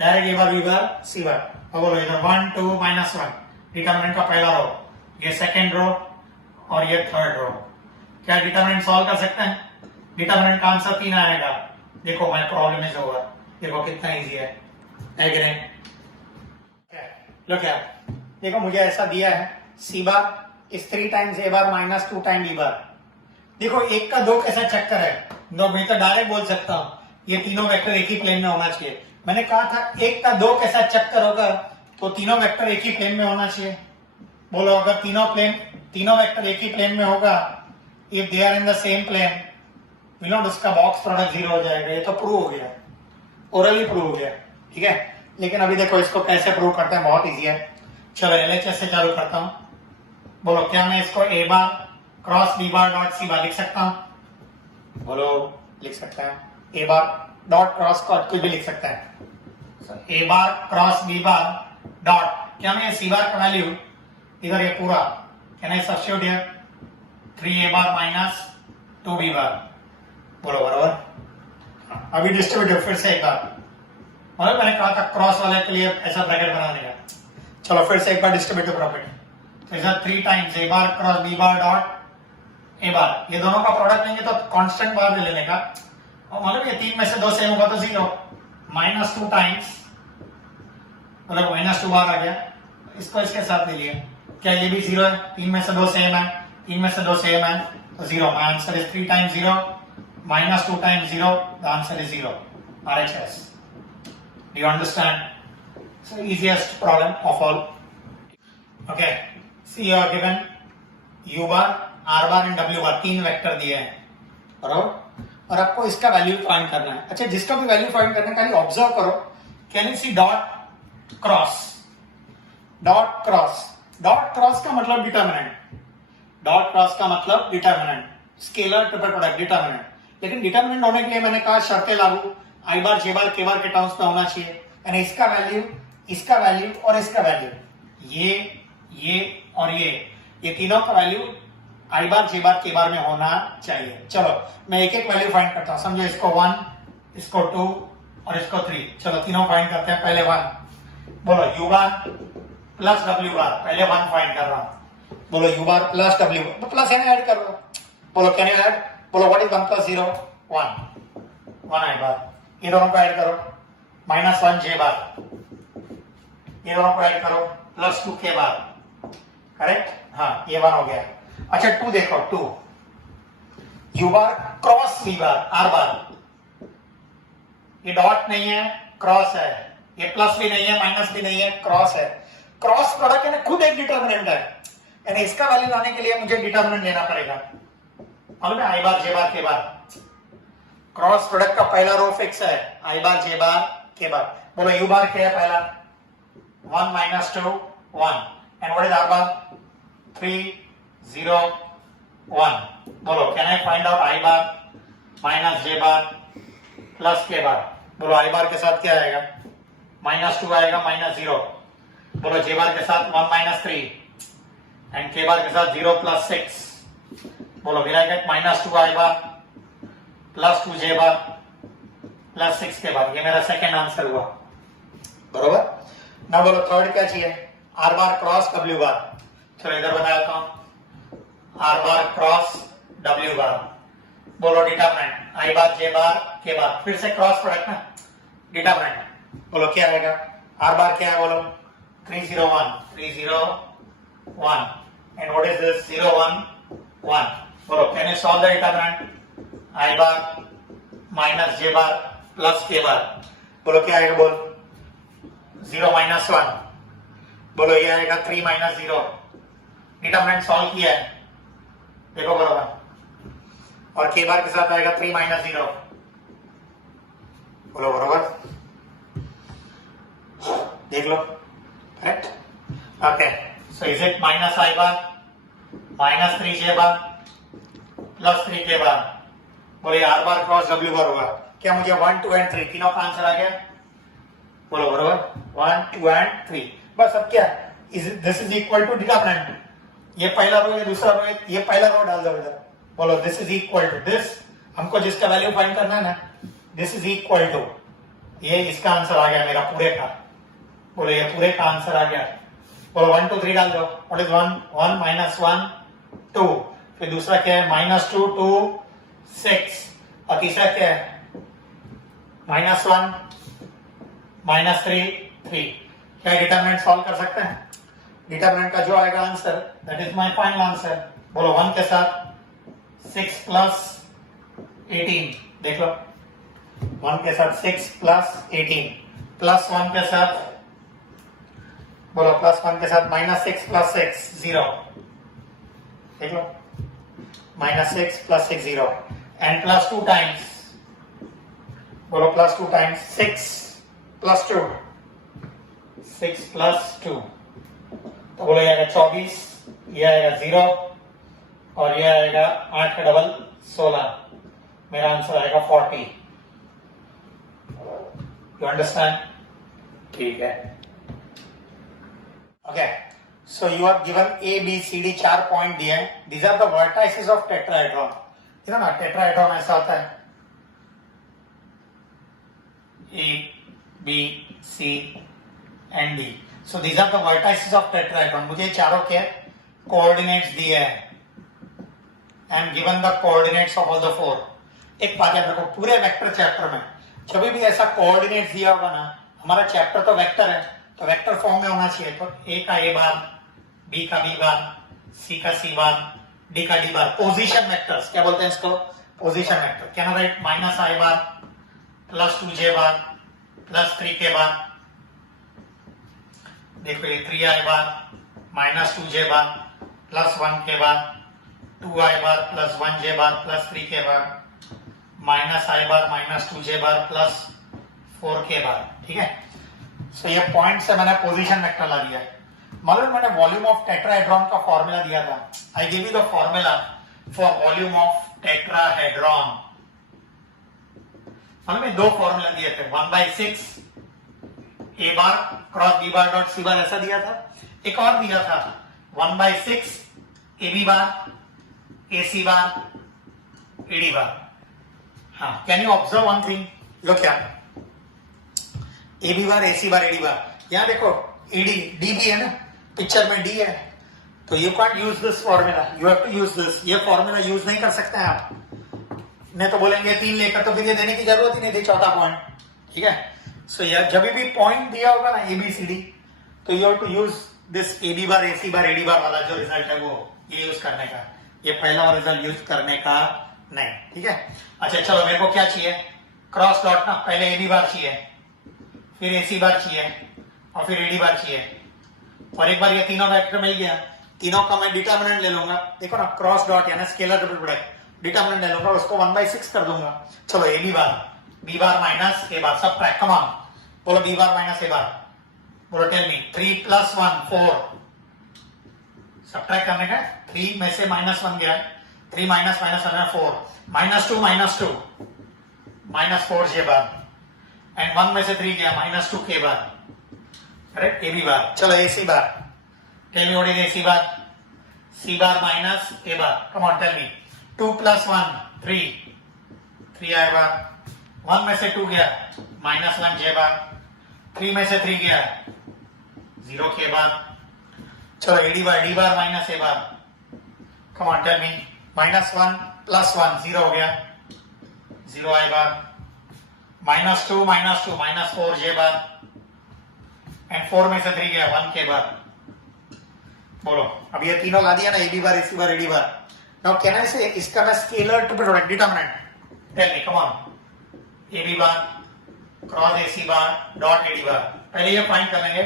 direct ए bar B bar सी bar. अब बोलो इधर 1 2 -1 determinant का पहला रो, ये सेकंड रो और ये थर्ड रो। क्या डिटरमिनेंट सॉल्व कर सकते हैं, डिटरमिनेंट का आंसर 3 आएगा। देखो माय प्रॉब्लम इज ओवर, देखो कितना इजी है, एग्री। लो क्या, देखो मुझे ऐसा दिया है, c bar is 3 times A bar -2 time B bar. देखो 1 का 2 कैसा चक्कर है, नो मैं तो डायरेक्ट बोल सकता हूं ये तीनों वेक्टर एक ही प्लेन में होना चाहिए। मैंने कहा था 1 का 2 कैसा चक्कर होगा, तो तीनों वेक्टर एक ही प्लेन में होना चाहिए। बोलो अगर तीनों वेक्टर एक ही प्लेन में होगा, if they are in the same plane, Vinod उसका बॉक्स प्रोडक्ट 0 हो जाएगा। ये तो प्रूव हो गया, ओरली प्रूव हो गया, ठीक है। लेकिन अभी देखो इसको कैसे प्रूव करते हैं, बहुत इजी है। चलो LHS से चालू करता हूं। बोलो क्या मैं इसको a bar cross B bar dot C bar लिख सकता हूं, बोलो लिख सकता है। ए बार डॉट क्रॉस को कुछ भी लिख सकता है, A bar cross B bar dot, क्या मैं सी बार का वैल्यू इधर ये पूरा, can I substitute here 3 A bar -2 B bar. बोलो बराबर। अभी डिस्ट्रीब्यूटिव फिर से एक बार, मतलब मैंने कहा था क्रॉस वाले के लिए ऐसा ब्रैकेट बना देगा। चलो फिर से एक बार डिस्ट्रीब्यूटिव प्रॉपर्टी, तो इधर 3 टाइम्स ए bar cross B bar dot ए बार, ये दोनों का प्रोडक्ट लेंगे तो कांस्टेंट बाहर ले लेने का, और मालूम ये 3 में से 2 सेम होगा तो 0, -2 टाइम्स, मतलब -2 बाहर आ गया, इसको इसके साथ ले लिया, क्या ये भी 0 है, 3 में से 2 सेम है, 3 में से 2 सेम है तो 0, my answer is 3 times 0, -2 times 0, the answer is 0, RHS. Do you understand? It's the easiest problem of all. Okay, see you are given U bar, R bar and W bar, 3 vector दिए हैं, बराबर, और आपको इसका value find करना है. अच्छा, जिसका भी वैल्यू फाइंड करना है खाली ऑब्जर्व करो. Can you see dot cross? Dot cross, dot cross का मतलब डिटर्मिनेंट, डॉट क्रॉस का मतलब determinant, scalar triple product determinant. लेकिन डिटर्मिनेंट होने के लिए मैंने कहा शर्तें लागू, आई बार जे बार के बार के टर्म्स में होना चाहिए, यानी इसका वैल्यू, इसका वैल्यू और इसका वैल्यू, ये और ये तीनों का वैल्यू आई बार जे बार के बार में होना चाहिए. चलो मैं एक एक वैल्यू फाइंड करता हूं. समझो इसको 1, इसको 2 और इसको 3. चलो तीनों फाइंड करते हैं. पहले 1, बोलो यू बार प्लस डब्ल्यू बार. पहले 1 फाइंड कर रहा हूं. बोलो यू बार प्लस डब्ल्यू, तो प्लस यानी ऐड कर लो. बोलो कैन यू ऐड? बोलो व्हाट इज 1 प्लस 0? 1 आई बार. ये दोनों को ऐड करो, -1 जे बार. ये दोनों को ऐड करो, +2 के बार. करेक्ट? हाँ, ये 1 हो गया. अच्छा 2 देखो, 2 U bar cross V bar, R bar. ये डॉट नहीं है, क्रॉस है. ये प्लस भी नहीं है, माइनस भी नहीं है, क्रॉस है. क्रॉस प्रोडक्ट है ना, खुद एक डिटर्मिनेंट है, यानी इसका वैल्यू लाने के लिए मुझे डिटर्मिनेंट लेना पड़ेगा. मालूम है आई बार जे बार के बार. क्रॉस प्रोडक्ट का पहला रो फिक्स है, आई bar j bar k bar. बोलो यू बार क्या है पहला? 1 - 2 1, एंड व्हाट इज आर बार? 3 0 1. बोलो can I find out I bar minus J bar plus के बार? बोलो आई बार के साथ क्या आएगा? -2 आएगा, -0. बोलो जे बार के साथ 1 - 3 एंड के बार के साथ 0 + 6. बोलो विल आई गेट -2 आई बार +2 जे बार +6 के बार. ये मेरा सेकंड आंसर हुआ, बरोबर. ना बोलो थर्ड क्या चाहिए? आर बार क्रॉस डब्ल्यू बार. चलो इधर बताता हूं, आर बार क्रॉस डब्ल्यू बार. बोलो determinant i bar j bar k बार, फिर से क्रॉस प्रोडक्ट ना, डिटरमिनेंट. बोलो क्या आएगा? आर बार क्या है? बोलो 3 0 1 3 0 1, एंड व्हाट इज दिस? 0 1 1. बोलो can you solve the determinant? I bar minus J bar plus के बार. बोलो क्या आएगा? बोल 0 - 1. बोलो ये आएगा 3 - 0. डिटरमिनेंट सॉल्व किया है, देखो बराबर. और के बार के साथ आएगा 3 - 0. बोलो बराबर, देख लो. Correct? Okay, so is it minus i bar -3 j bar +3 k bar. बोले आर बार क्रॉस डब्ल्यू बार होगा. क्या मुझे 1 2 एंड 3 तीनों का आंसर आ गया? बोलो बराबर, 1 2 एंड 3. बस अब क्या, this is equal to determinant. ये पहला रो, ये दूसरा रो, ये पहला रो डाल दो इधर. बोलो this is equal to this. हमको जिसका वैल्यू फाइंड करना है ना, दिस इज इक्वल टू, ये इसका आंसर आ गया मेरा पूरे का. बोलो ये पूरे का आंसर आ गया. बोलो 1 2 3 डाल दो. What is 1 1 -1 2. फिर दूसरा क्या है? -2 2 6. और तीसरा क्या है? -1 -3 3. क्या डिटरमिनेंट सॉल्व कर सकते हैं? डिटरमिनेंट का जो आएगा answer, that is my final answer. बोलो 1 के साथ 6 + 18. देख लो, 1 के साथ 6 + 18 +1 के साथ, बोलो +1 के साथ -6 + 6 0. देख लो, -6 + 6 0, एंड +2 टाइम्स. बोलो +2 टाइम्स 6 + 2 6 + 2. तो बोलो ये आएगा 24, ये आएगा 0, और ये आएगा 8 का डबल 16. मेरा आंसर आएगा 40. You understand? ठीक है. Okay, so you are given A B C D 4 point दिए हैं. These are the vertices of tetrahedron. You know ना, टेट्राहेड्रॉन ऐसा होता है, A B C and D. So these are the vertices of tetrahedron. मुझे चारों के coordinates दिए हैं. and given the coordinates of all the four. एक बात याद रखो, पूरे वेक्टर चैप्टर में जब भी ऐसा कोऑर्डिनेट दिया होगा ना, हमारा चैप्टर तो वेक्टर है, तो वेक्टर फॉर्म में होना चाहिए। तो ए का ए बार, बी का बी बार, सी का सी बार, डी का डी बार। पोजीशन वेक्टर्स क्या बोलते हैं इसको? Position vector. Can write minus i bar plus 2j bar plus 3k बार। देखो ये 3i bar minus 2j bar plus 1k bar, 2i bar plus 1j bar plus 3k bar, minus i bar minus 2j bar plus 4k बार। ठीक है, so ये point से मैंने position vector ला दिया है। मालूम मैंने वॉल्यूम ऑफ टेट्राहेड्रॉन का फॉर्मूला दिया था। I give you the formula for volume of tetrahedron. मालूम दो फॉर्मूला दिए थे, 1/6 a bar cross B bar dot C bar, ऐसा दिया था। एक और दिया था 1/6 A B bar A C bar A D bar. हाँ, can you observe one thing? लो क्या a B bar A C bar A D बार, यहां देखो एडी डी भी है ना, पिक्चर में डी है, तो you can't use this formula, you have to use this. ये फॉर्मूला यूज नहीं कर सकते हैं आप, नहीं तो बोलेंगे 3 लेकर, तो फिर ये देने की जरूरत ही नहीं थी चौथा पॉइंट। ठीक है, सो यार जब भी पॉइंट दिया होगा ना ए बी सी डी, तो you have to use this A B bar A C bar A D bar वाला जो रिजल्ट है वो ये यूज करने का, ये पहला वाला रिजल्ट यूज करने का नहीं। ठीक है, अच्छा चलो मेरे को क्या चाहिए? क्रॉस डॉट ना, पहले ए बी बार चाहिए, फिर ए सी बार चाहिए और फिर एडी बार चाहिए। और एक बार ये तीनों वेक्टर मिल गया, तीनों का मैं डिटर्मिनेंट ले लूंगा। देखो ना, क्रॉस डॉट यानी स्केलर डबल प्रोडक्ट, डिटर्मिनेंट ले लूंगा, उसको 1/6 कर दूंगा। चलो ए बी बार माइनस ए बार, सब ट्रैक कम ऑन, बोलो बी बार माइनस ए बार, बोलो टेल मी 3 + 1 4। सब ट्रैक करने का, 3 में से -1 गया, 3 minus minus 4, -2 -4j bar, and 1 में से 3 गया, -2k bar. Correct, A B bar. चलो a C bar, tell me what is a C bar? C bar minus A bar, come on tell me. 2 + 1 3i bar, 1 में से 2 गया, -1j बार, 3 में से 3 गया, 0k बार। चलो A D bar minus A bar, come on tell me. -1 + 1 0 हो गया, 0i bar, -2 -4j bar, and 4 में से 3 गया, 1k बार। बोलो, अब ये तीनों ला दिया ना, A B bar A C bar A D bar. Now can I say इसका मैं scalar to product determinant? Tell me, come on. A B bar cross A C bar dot A D bar, पहले ये find कर लेंगे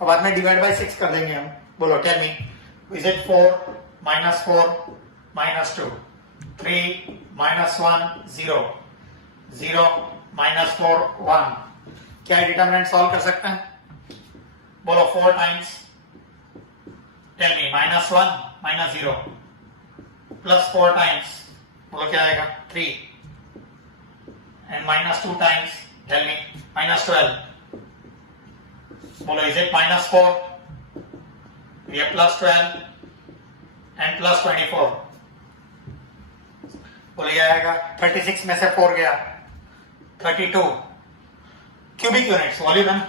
और बाद में divide by 6 कर देंगे हम। बोलो टेल मी, इज इट 4 -4 -2 3 -1 0 0 -4 1। क्या डिटर्मिनेंट सॉल्व कर सकते हैं? बोलो 4 times, tell me -1 -0 plus 4 times, बोलो क्या आएगा? 3, एंड -2 टाइम्स, टेल मी -12। बोलो इज इट -4? ये +12 एंड +24, बोलो ये आएगा 36 में से 4 गया, 32 क्यूबिक यूनिट्स, वॉल्यूम है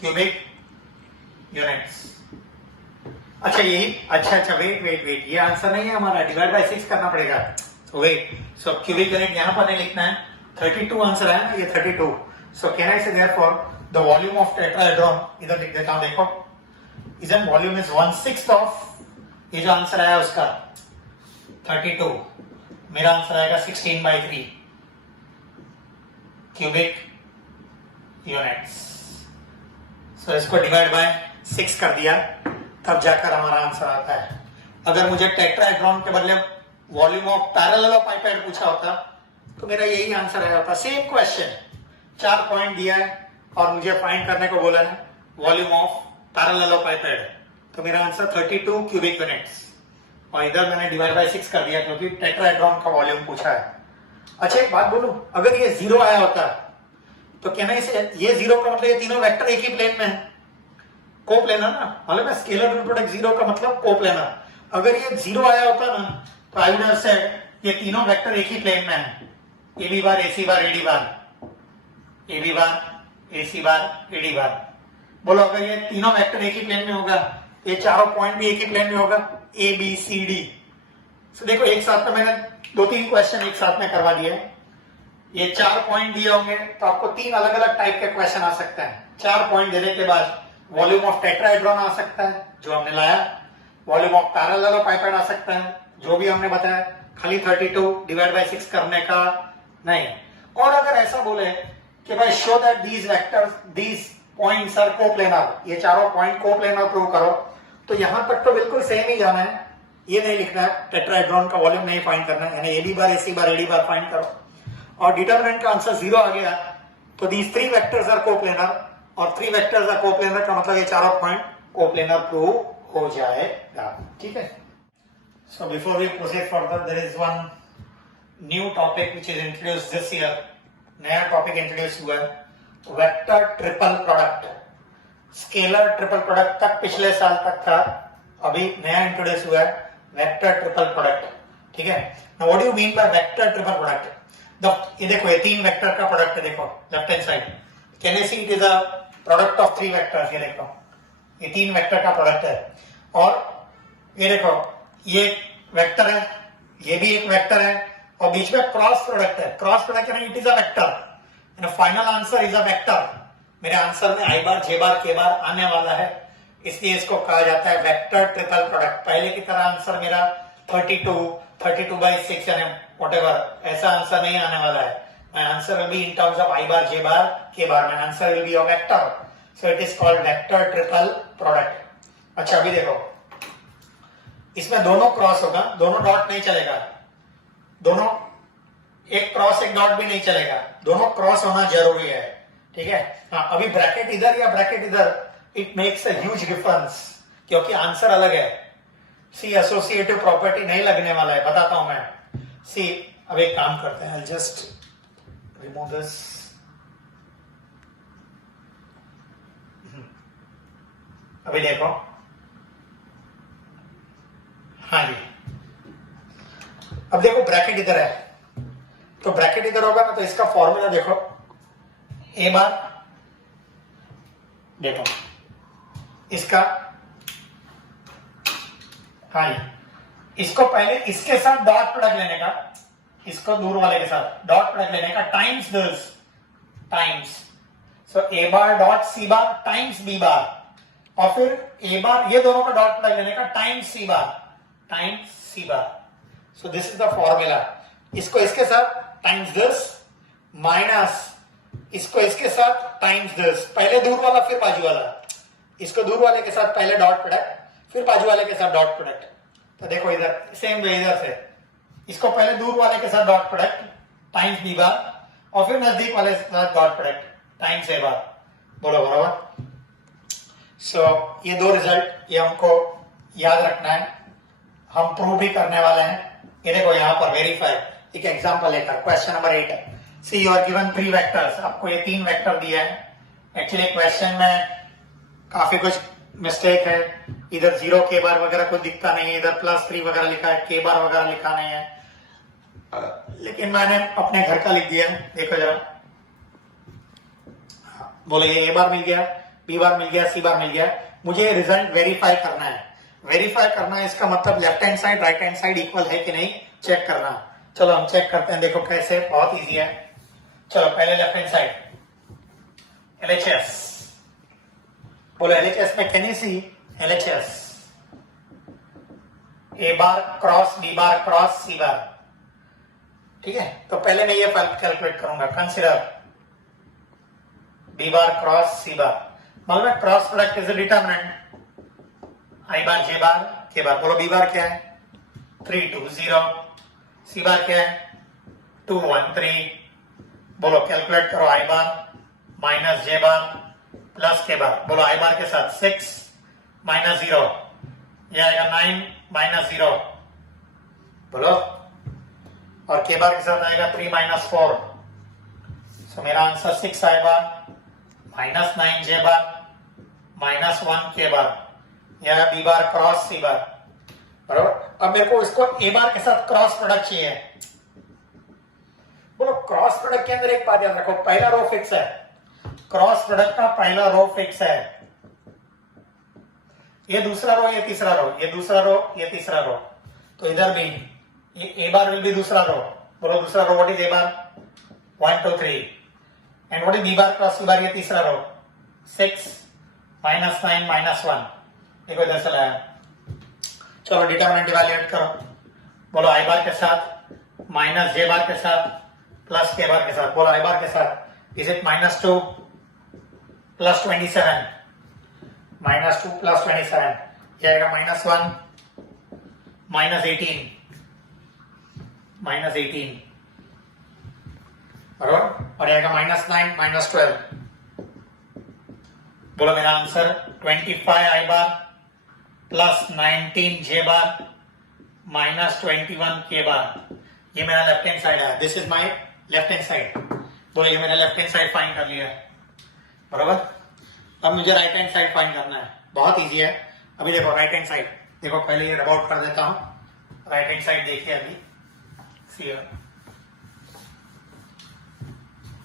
क्यूबिक यूनिट्स। अच्छा यही, अच्छा वेट, ये आंसर नहीं है हमारा, डिवाइड बाय 6 करना पड़ेगा। तो वेट, सो क्यूबिक यूनिट यहां पर नहीं लिखना है, 32 आंसर है ना, ये 32। सो कैन आई से therefore the volume of tetrahedron, इधर लिख देता हूं, देखो इजन वॉल्यूम इज 1/6 ऑफ, ये जो आंसर आया उसका 32, मेरा आंसर आएगा 16/3 क्यूबिक यूनिट्स। सो इसको डिवाइड बाय 6 कर दिया, तब जाकर हमारा आंसर आता है। अगर मुझे टेट्राहेड्रॉन के बदले वॉल्यूम ऑफ पैरेललोपाइपेड पूछा होता तो मेरा यही आंसर आया होता। सेम क्वेश्चन, 4 पॉइंट दिया है और मुझे फाइंड करने को बोला है वॉल्यूम ऑफ पैरेललोपाइपेड, तो मेरा आंसर 32 क्यूबिक यूनिट्स, और इधर मैंने डिवाइड बाय 6 कर दिया क्योंकि टेट्राहेड्रॉन का वॉल्यूम पूछा है। अच्छा एक बात बोलूं, अगर ये 0 आया होता तो कहना इसे, ये 0 का मतलब ये तीनों वेक्टर एक ही प्लेन में है, कोप्लेनर ना, मतलब स्केलर डॉट प्रोडक्ट 0 का मतलब कोप्लेनर। अगर ये 0 आया होता ना तो आई वुड हैव सेड ये तीनों वेक्टर एक ही प्लेन में है, A B bar A C bar A D bar, A B bar A C bar A D bar. बोलो अगर ये तीनों वेक्टर एक ही प्लेन में होगा, ये चारों पॉइंट भी एक ही प्लेन में होगा, A B C D, So, देखो एक साथ में मैंने 2-3 क्वेश्चन एक साथ में करवा दिए। ये 4 पॉइंट दिए होंगे तो आपको 3 अलग अलग टाइप के क्वेश्चन आ सकते हैं। 4 पॉइंट देने के बाद वॉल्यूम ऑफ टेट्राहेड्रॉन आ सकता है जो हमने लाया, वॉल्यूम ऑफ पैरेललोपाइपेड आ सकता है जो भी हमने बताया, खाली 32 डिवाइड बाय 6 करने का नहीं। और अगर ऐसा बोले कि भाई show that these vectors these points are coplanar, ये चारों पॉइंट कोप्लेनर प्रूव करो, तो यहां तक तो बिल्कुल सेम ही जाना है, ये नहीं लिखना है टेट्राहेड्रॉन का वॉल्यूम नहीं फाइंड करना है, यानी एबी बार एसी बार एडी बार फाइंड करो। और डिटरमिनेंट का आंसर 0 आ गया तो दीज 3 वेक्टर्स आर कोप्लेनर, और 3 वेक्टर्स आर कोप्लेनर का मतलब ये चारों पॉइंट कोप्लेनर प्रूव हो जाएगा। ठीक है। So before we proceed further, there is one new topic which is introduced this year. नया टॉपिक इंट्रोड्यूस हुआ है, vector triple product. Scalar triple product तक पिछले साल तक था, अभी नया इंट्रोड्यूस हुआ है वेक्टर ट्रिपल प्रोडक्ट। ठीक है। Now what do you mean by vector triple product? ये देखो, ये 3 वेक्टर का प्रोडक्ट है, देखो left hand side. Can you see it is a product of 3 vectors. ये देखो, ये 3 वेक्टर का प्रोडक्ट है, और ये देखो ये वेक्टर है, ये भी एक वेक्टर है, और बीच में क्रॉस प्रोडक्ट है। क्रॉस प्रोडक्ट यानी it is a vector, final answer is a vector. मेरे आंसर में आई बार जे बार के बार आने वाला है, इसलिए इसको कहा जाता है वेक्टर ट्रिपल प्रोडक्ट। पहले की तरह आंसर मेरा 32/6 यानी व्हाटएवर ऐसा आंसर नहीं आने वाला है। My answer will be in terms of I bar, J bar, K bar. My answer will be a vector. So it is called vector triple product. अच्छा, अभी देखो, इसमें दोनों क्रॉस होगा, दोनों डॉट नहीं चलेगा, दोनों एक क्रॉस एक डॉट भी नहीं चलेगा, दोनों क्रॉस होना जरूरी है। ठीक है। हाँ, अभी ब्रैकेट इधर या ब्रैकेट इधर, it makes a huge difference, क्योंकि आंसर अलग है। सी एसोसिएटिव प्रॉपर्टी नहीं लगने वाला है, बताता हूं मैं। सी, अब एक काम करते हैं, जस्ट remove this. अभी देखो, हाँ जी, अब देखो ब्रैकेट इधर है, तो ब्रैकेट इधर होगा ना, तो इसका फॉर्मूला देखो, ए बार, देखो इसका, हाँ जी, इसको पहले इसके साथ डॉट प्रोडक्ट लेने का, इसको दूर वाले के साथ डॉट प्रोडक्ट लेने का, times this, times, so A bar dot C bar times B bar, और फिर ए बार ये दोनों का डॉट प्रोडक्ट लेने का times C bar, times C bar. So this is the formula. इसको इसके साथ टाइम्स दिस माइनस इसको इसके साथ टाइम्स दिस, पहले दूर वाला फिर बाजू वाला, इसको दूर वाले के साथ पहले डॉट प्रोडक्ट फिर बाजू वाले के साथ डॉट प्रोडक्ट। तो देखो इधर सेम वे, इधर से इसको पहले दूर वाले के साथ dot product times B bar, और फिर नजदीक वाले के साथ डॉट प्रोडक्ट टाइम्स ए बार। बोलो बराबर। सो ये 2 रिजल्ट ये हमको याद रखना है, हम प्रूव भी करने वाले हैं। ये देखो यहां पर वेरीफाई, एक एग्जांपल लेकर क्वेश्चन नंबर 8 है। सी यू आर गिवन 3 वेक्टर्स, आपको ये 3 वेक्टर दिए हैं। एक्चुअली क्वेश्चन में काफी कुछ मिस्टेक है, इधर 0 के बार वगैरह कुछ दिखता नहीं है, इधर +3 वगैरह लिखा है, के बार वगैरह लिखा नहीं है, लेकिन मैंने अपने घर का लिख दिया है। देखो जरा, बोले ये ए बार मिल गया, बी बार मिल गया, सी बार मिल गया, मुझे रिजल्ट वेरीफाई करना है। वेरीफाई करना है, इसका मतलब left hand side right hand side equal है कि नहीं चेक करना। चलो हम चेक करते हैं, देखो कैसे, बहुत इजी है। चलो पहले लेफ्ट हैंड साइड LHS, बोलो LHS में can you see LHS, A bar cross B bar cross C bar. ठीक है, तो पहले मैं ये कैलकुलेट करूंगा, कंसिडर बी बार क्रॉस सी बार, मतलब cross product is determinant i bar j bar k bar. बोलो बी बार क्या है 3 2 0, सी बार क्या है 2 1 3। बोलो कैलकुलेट करो, आई बार माइनस जे बार प्लस के बार। बोलो आई बार के साथ 6 माइनस 0, यह आएगा 9 माइनस 0। बोलो, और के बार के साथ आएगा 3 माइनस 4। सो मेरा आंसर 6 आई बार माइनस 9 जे बार माइनस 1 के बार, यह बी बार क्रॉस सी बार। बराबर। अब मेरे को इसको ए बार के साथ क्रॉस प्रोडक्ट चाहिए। बोलो क्रॉस प्रोडक्ट के अंदर एक बात याद रखो, पहला रो फिक्स है, क्रॉस प्रोडक्ट का पहला रो फिक्स है, ये दूसरा रो ये तीसरा रो, ये दूसरा रो ये तीसरा रो, तो इधर भी ए बार विल बी दूसरा रो, बोलो दूसरा row what is a bar 1 2 3 and what is b bar cross C bar, ये तीसरा रो 6 -9 -1, देखो इधर चला है। चलो डिटरमिनेंट इवैल्यूएट करो, बोलो आई बार के साथ माइनस जे बार के साथ प्लस के बार के साथ, बोलो आई बार के साथ इज इट -2 प्लस 27 -2 प्लस 27, ये आएगा -1 -18 बराबर, और आएगा -9 -12, बोलो मेरा आंसर 25 आई बार प्लस 19 जे बार -21 के बार, ये मेरा लेफ्ट हैंड साइड है, this is my left hand side, बोलो ये मैंने लेफ्ट हैंड साइड फाइंड कर लिया है बराबर। अब मुझे राइट हैंड साइड फाइंड करना है, बहुत इजी है। अभी देखो राइट हैंड साइड, देखो पहले ये रब आउट कर देता हूं, राइट हैंड साइड देखिए अभी सी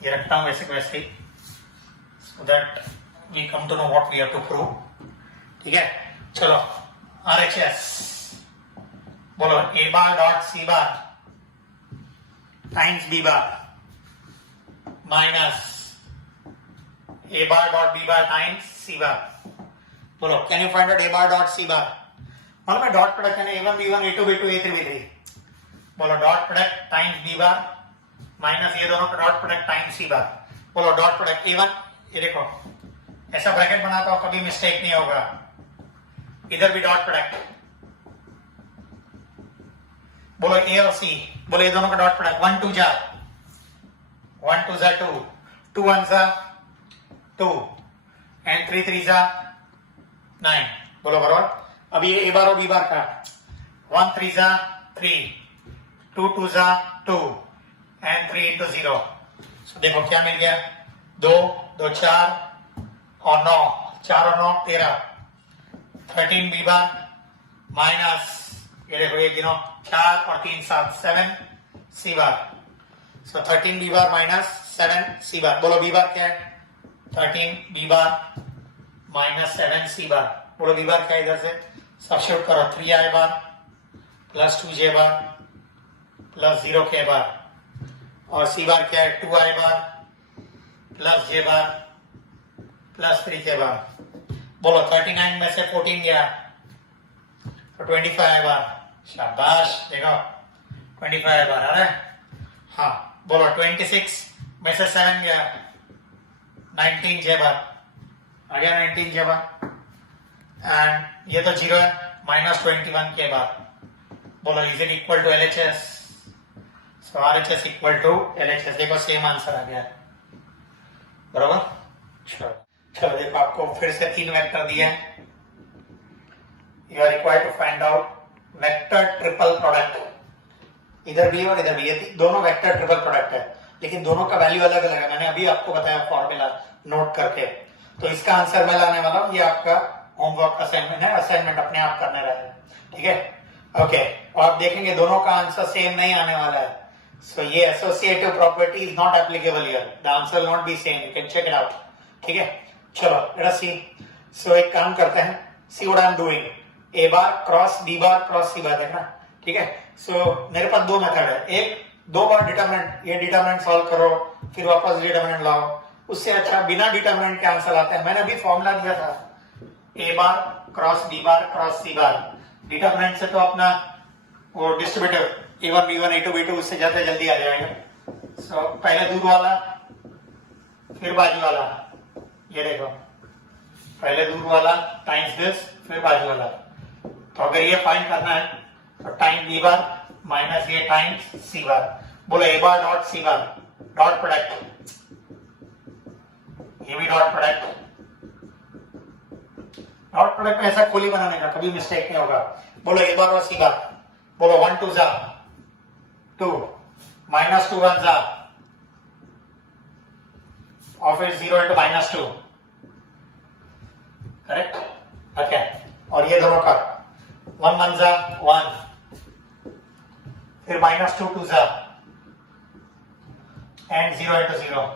ये रखता हूं वैसे वैसे ही, so that we come to know what we have to prove, ठीक है। चलो RHS, बोलो a bar dot C bar times B bar minus A bar dot B bar times C bar, बोलो can you find out a bar dot C bar, मालूम है dot product है A1 B1 A2 B2 A3 B3, बोलो dot product times B bar minus ये दोनों का dot product times सी bar, बोलो dot product A1, ये देखो ऐसा ब्रैकेट बनाता हो कभी मिस्टेक नहीं होगा, इधर भी डॉट प्रोडक्ट, बोलो ए और सी, बोलो ये दोनों का डॉट प्रोडक्ट 1 2 जा 2 2 1 जा 2 एंड 3 3 जा 9, बोलो बराबर। अब ये ए बार और बी बार का 1 3 जा 3 2 2 जा 2 एंड 3 into 0, so देखो क्या मिल गया 2 2 4 और 9, 4 और 9 13, 13 बी बार माइनस ये देखो ये गिनो 4 और 3 7 7 सी बार, सो 13 बी बार माइनस 7 सी बार, बोलो बी बार क्या है 13 बी बार माइनस 7 सी बार, बोलो बी बार क्या है, इधर से सब्स्टिट्यूट करो 3 आई बार प्लस 2 जे बार प्लस 0 के बार, और सी बार क्या है 2 आई बार प्लस जे बार प्लस 3 के बार, बोलो 39 में से 14 गया तो 25 आई बार, शाबाश देखो 25 आई बार आ रहा है। हाँ बोलो 26 में से 7 गया 19 जे बार आ गया 19 जे बार, एंड ये तो 0 है -21 के बार, बोलो is it equal to LHS, so RHS equal to LHS, देखो सेम आंसर आ गया बराबर। चलो देखो आपको फिर से 3 वेक्टर दिए हैं, you are required to find out vector triple product, इधर भी और इधर भी, ये दोनों वेक्टर ट्रिपल प्रोडक्ट है लेकिन दोनों का वैल्यू अलग अलग है, मैंने अभी आपको बताया फॉर्मूला नोट करके, तो इसका आंसर मैं लाने वाला हूं, ये आपका होमवर्क असाइनमेंट है, असाइनमेंट अपने आप करने रहे, ठीक है ओके। और आप देखेंगे दोनों का आंसर सेम नहीं आने वाला है, सो ये associative property is not applicable here, the answer will not be same, you can check it out, ठीक है। चलो लेट अस सी, सो एक काम करते हैं, see what I am doing, a bar cross B bar cross C bar, देखना ठीक है। सो मेरे पास 2 मेथड है, एक 2 बार डिटरमिनेंट, ये डिटरमिनेंट सॉल्व करो फिर वापस डिटरमिनेंट लाओ, उससे अच्छा बिना डिटरमिनेंट के आंसर आते हैं। मैंने अभी फॉर्मूला दिया था a bar cross B bar cross C bar, determinant से तो अपना वो distributive A1 B1 A2 B2 उससे ज्यादा जल्दी आ जाएगा। सो पहले दूर वाला फिर बाजू वाला, ये देखो पहले दूर वाला टाइम्स दिस फिर बाजू वाला, तो अगर ये फाइंड करना है तो टाइम बी बार माइनस ये टाइम्स सी बार, बोलो a bar dot C bar dot product, ये भी डॉट प्रोडक्ट, डॉट प्रोडक्ट में ऐसा खोली बनाने का कभी मिस्टेक नहीं होगा, बोलो ए बार और सी बार, बोलो 1 2 जा 2 माइनस 2 1 जा और फिर 0 into -2, करेक्ट ओके। और ये दोनों का 1 1 जा 1 फिर -2 2 जा एंड 0 into 0,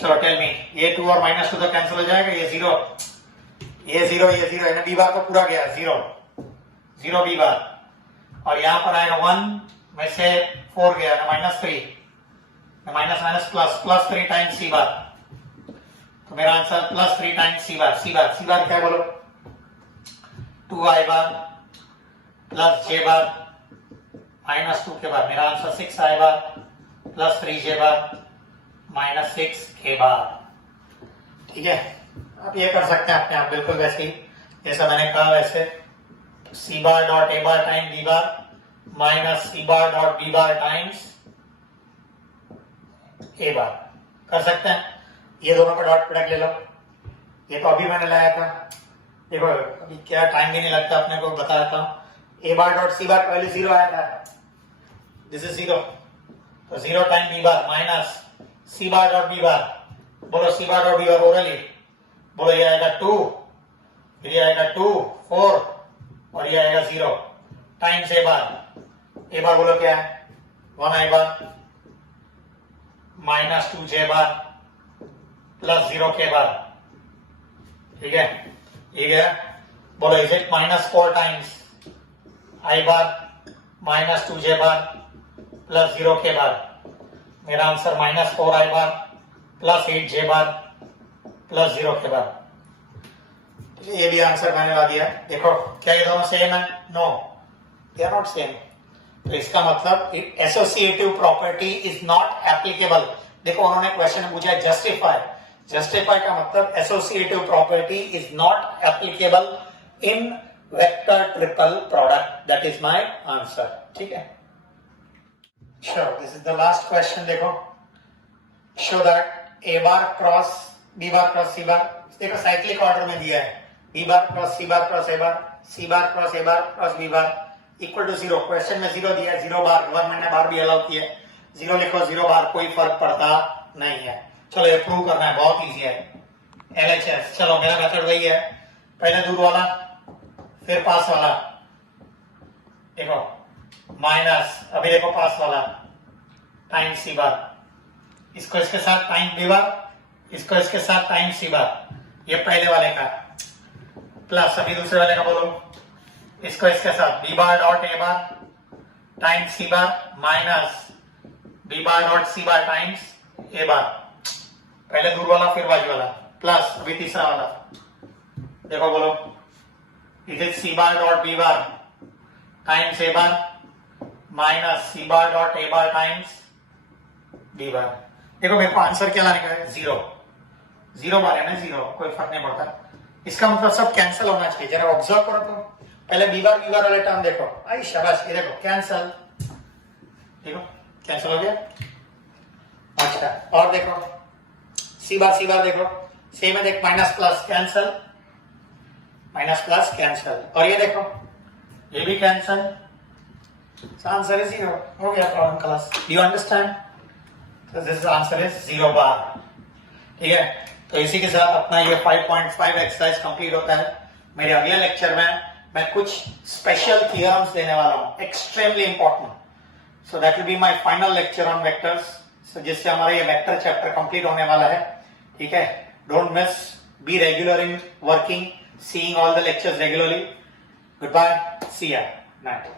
चलो टेल मी ये 2 और -2 तो कैंसिल हो जाएगा, ये 0 ये 0 ये 0 बी बार तो पूरा गया 0 0 बी बार, और यहां पर आएगा 1 में से 4 गया ना -3, माइनस माइनस प्लस, +3 टाइम्स सी बार, तो मेरा आंसर +3 टाइम्स सी बार। सी बार क्या बोलो, 2i बार प्लस जे बार -2 के बार, मेरा आंसर 6i बार प्लस 3j बार -6k बार। ठीक है, आप ये कर सकते हैं अपने आप बिल्कुल वैसे ही जैसा मैंने कहा वैसे, सी बार डॉट ए bar time B bar minus सी bar dot B bar times ए बार कर सकते हैं। ये दोनों का डॉट प्रोडक्ट ले लो, ये तो अभी मैंने लाया था, देखो अभी क्या टाइम भी नहीं लगता अपने को, बताया था ए बार डॉट सी बार पहले 0 आया था, दिस इज 0, तो 0 टाइम बी बार माइनस सी बार डॉट बी बार, बोलो C bar dot B bar orally, बोलो ये आएगा 2, फिर ये आएगा 2 4 और ये आएगा 0 टाइम्स ए बार बोलो क्या है 1i बार -2j बार प्लस 0k बार। ठीक है, ये गया, बोलो is it -4 times i bar -2j bar plus 0k बार, मेरा आंसर -4i बार प्लस 8j बार प्लस 0k बार। ये भी आंसर मैंने ला दिया। देखो क्या ये दोनों सेम है? No, they are not same. तो इसका मतलब associative property is not applicable. देखो उन्होंने क्वेश्चन में पूछा जस्टिफाई का मतलब associative property is not applicable in vector triple product, that is my answer. ठीक है, sure, this is the last question. देखो, show that A bar cross B bar cross C bar, देखो cyclic order में दिया है, B bar cross C bar cross A bar, C bar cross A bar cross B bar equal to 0। Question में 0 दिया है, 0 बार, government ने बार भी allow किया है, 0 लिखो 0 बार, कोई फर्क पड़ता नहीं है। चलो ये प्रूव करना है, बहुत इजी है, LHS। चलो मेरा मेथड वही है, पहले दूर वाला फिर पास वाला, देखो माइनस, अभी देखो पास वाला टाइम सी बार, इसको इसके साथ टाइम बी बार, इसको इसके साथ टाइम सी बार, ये पहले वाले का, प्लस अभी दूसरे वाले का बोलो, इसको इसके साथ बी बार डॉट ए बार टाइम्स सी bar minus B bar dot सी बार टाइम्स ए बार, पहले दूर वाला फिर बाजू वाला, प्लस अभी तीसरा वाला, देखो बोलो it is C bar dot B bar times A bar minus C bar dot A bar times B bar. देखो मेरे को आंसर क्या लाने का है, 0 बार है ना, 0, कोई फर्क नहीं पड़ता। इसका मतलब सब कैंसिल होना चाहिए, जरा ऑब्जर्व करो तो, पहले बी बार वाले टर्म देखो, आई शाबाश, ये देखो कैंसिल, देखो कैंसिल हो गया। अच्छा, और देखो सी बार देखो, सेम है, देख minus plus cancel, minus plus cancel, और ये देखो ये भी कैंसिल, आंसर इज 0। हो गया problem class, you understand? So this answer is 0 बार। ठीक है, तो इसी के साथ अपना ये 5.5 एक्सरसाइज कंप्लीट होता है। मेरे अगले लेक्चर में मैं कुछ स्पेशल थियरम्स देने वाला हूँ, extremely important. So that will be my final lecture on vectors, so जिससे हमारा ये वेक्टर चैप्टर कंप्लीट होने वाला है। ठीक है, don't miss, be regular in working, seeing all the lectures regularly. Good bye, see ya, night.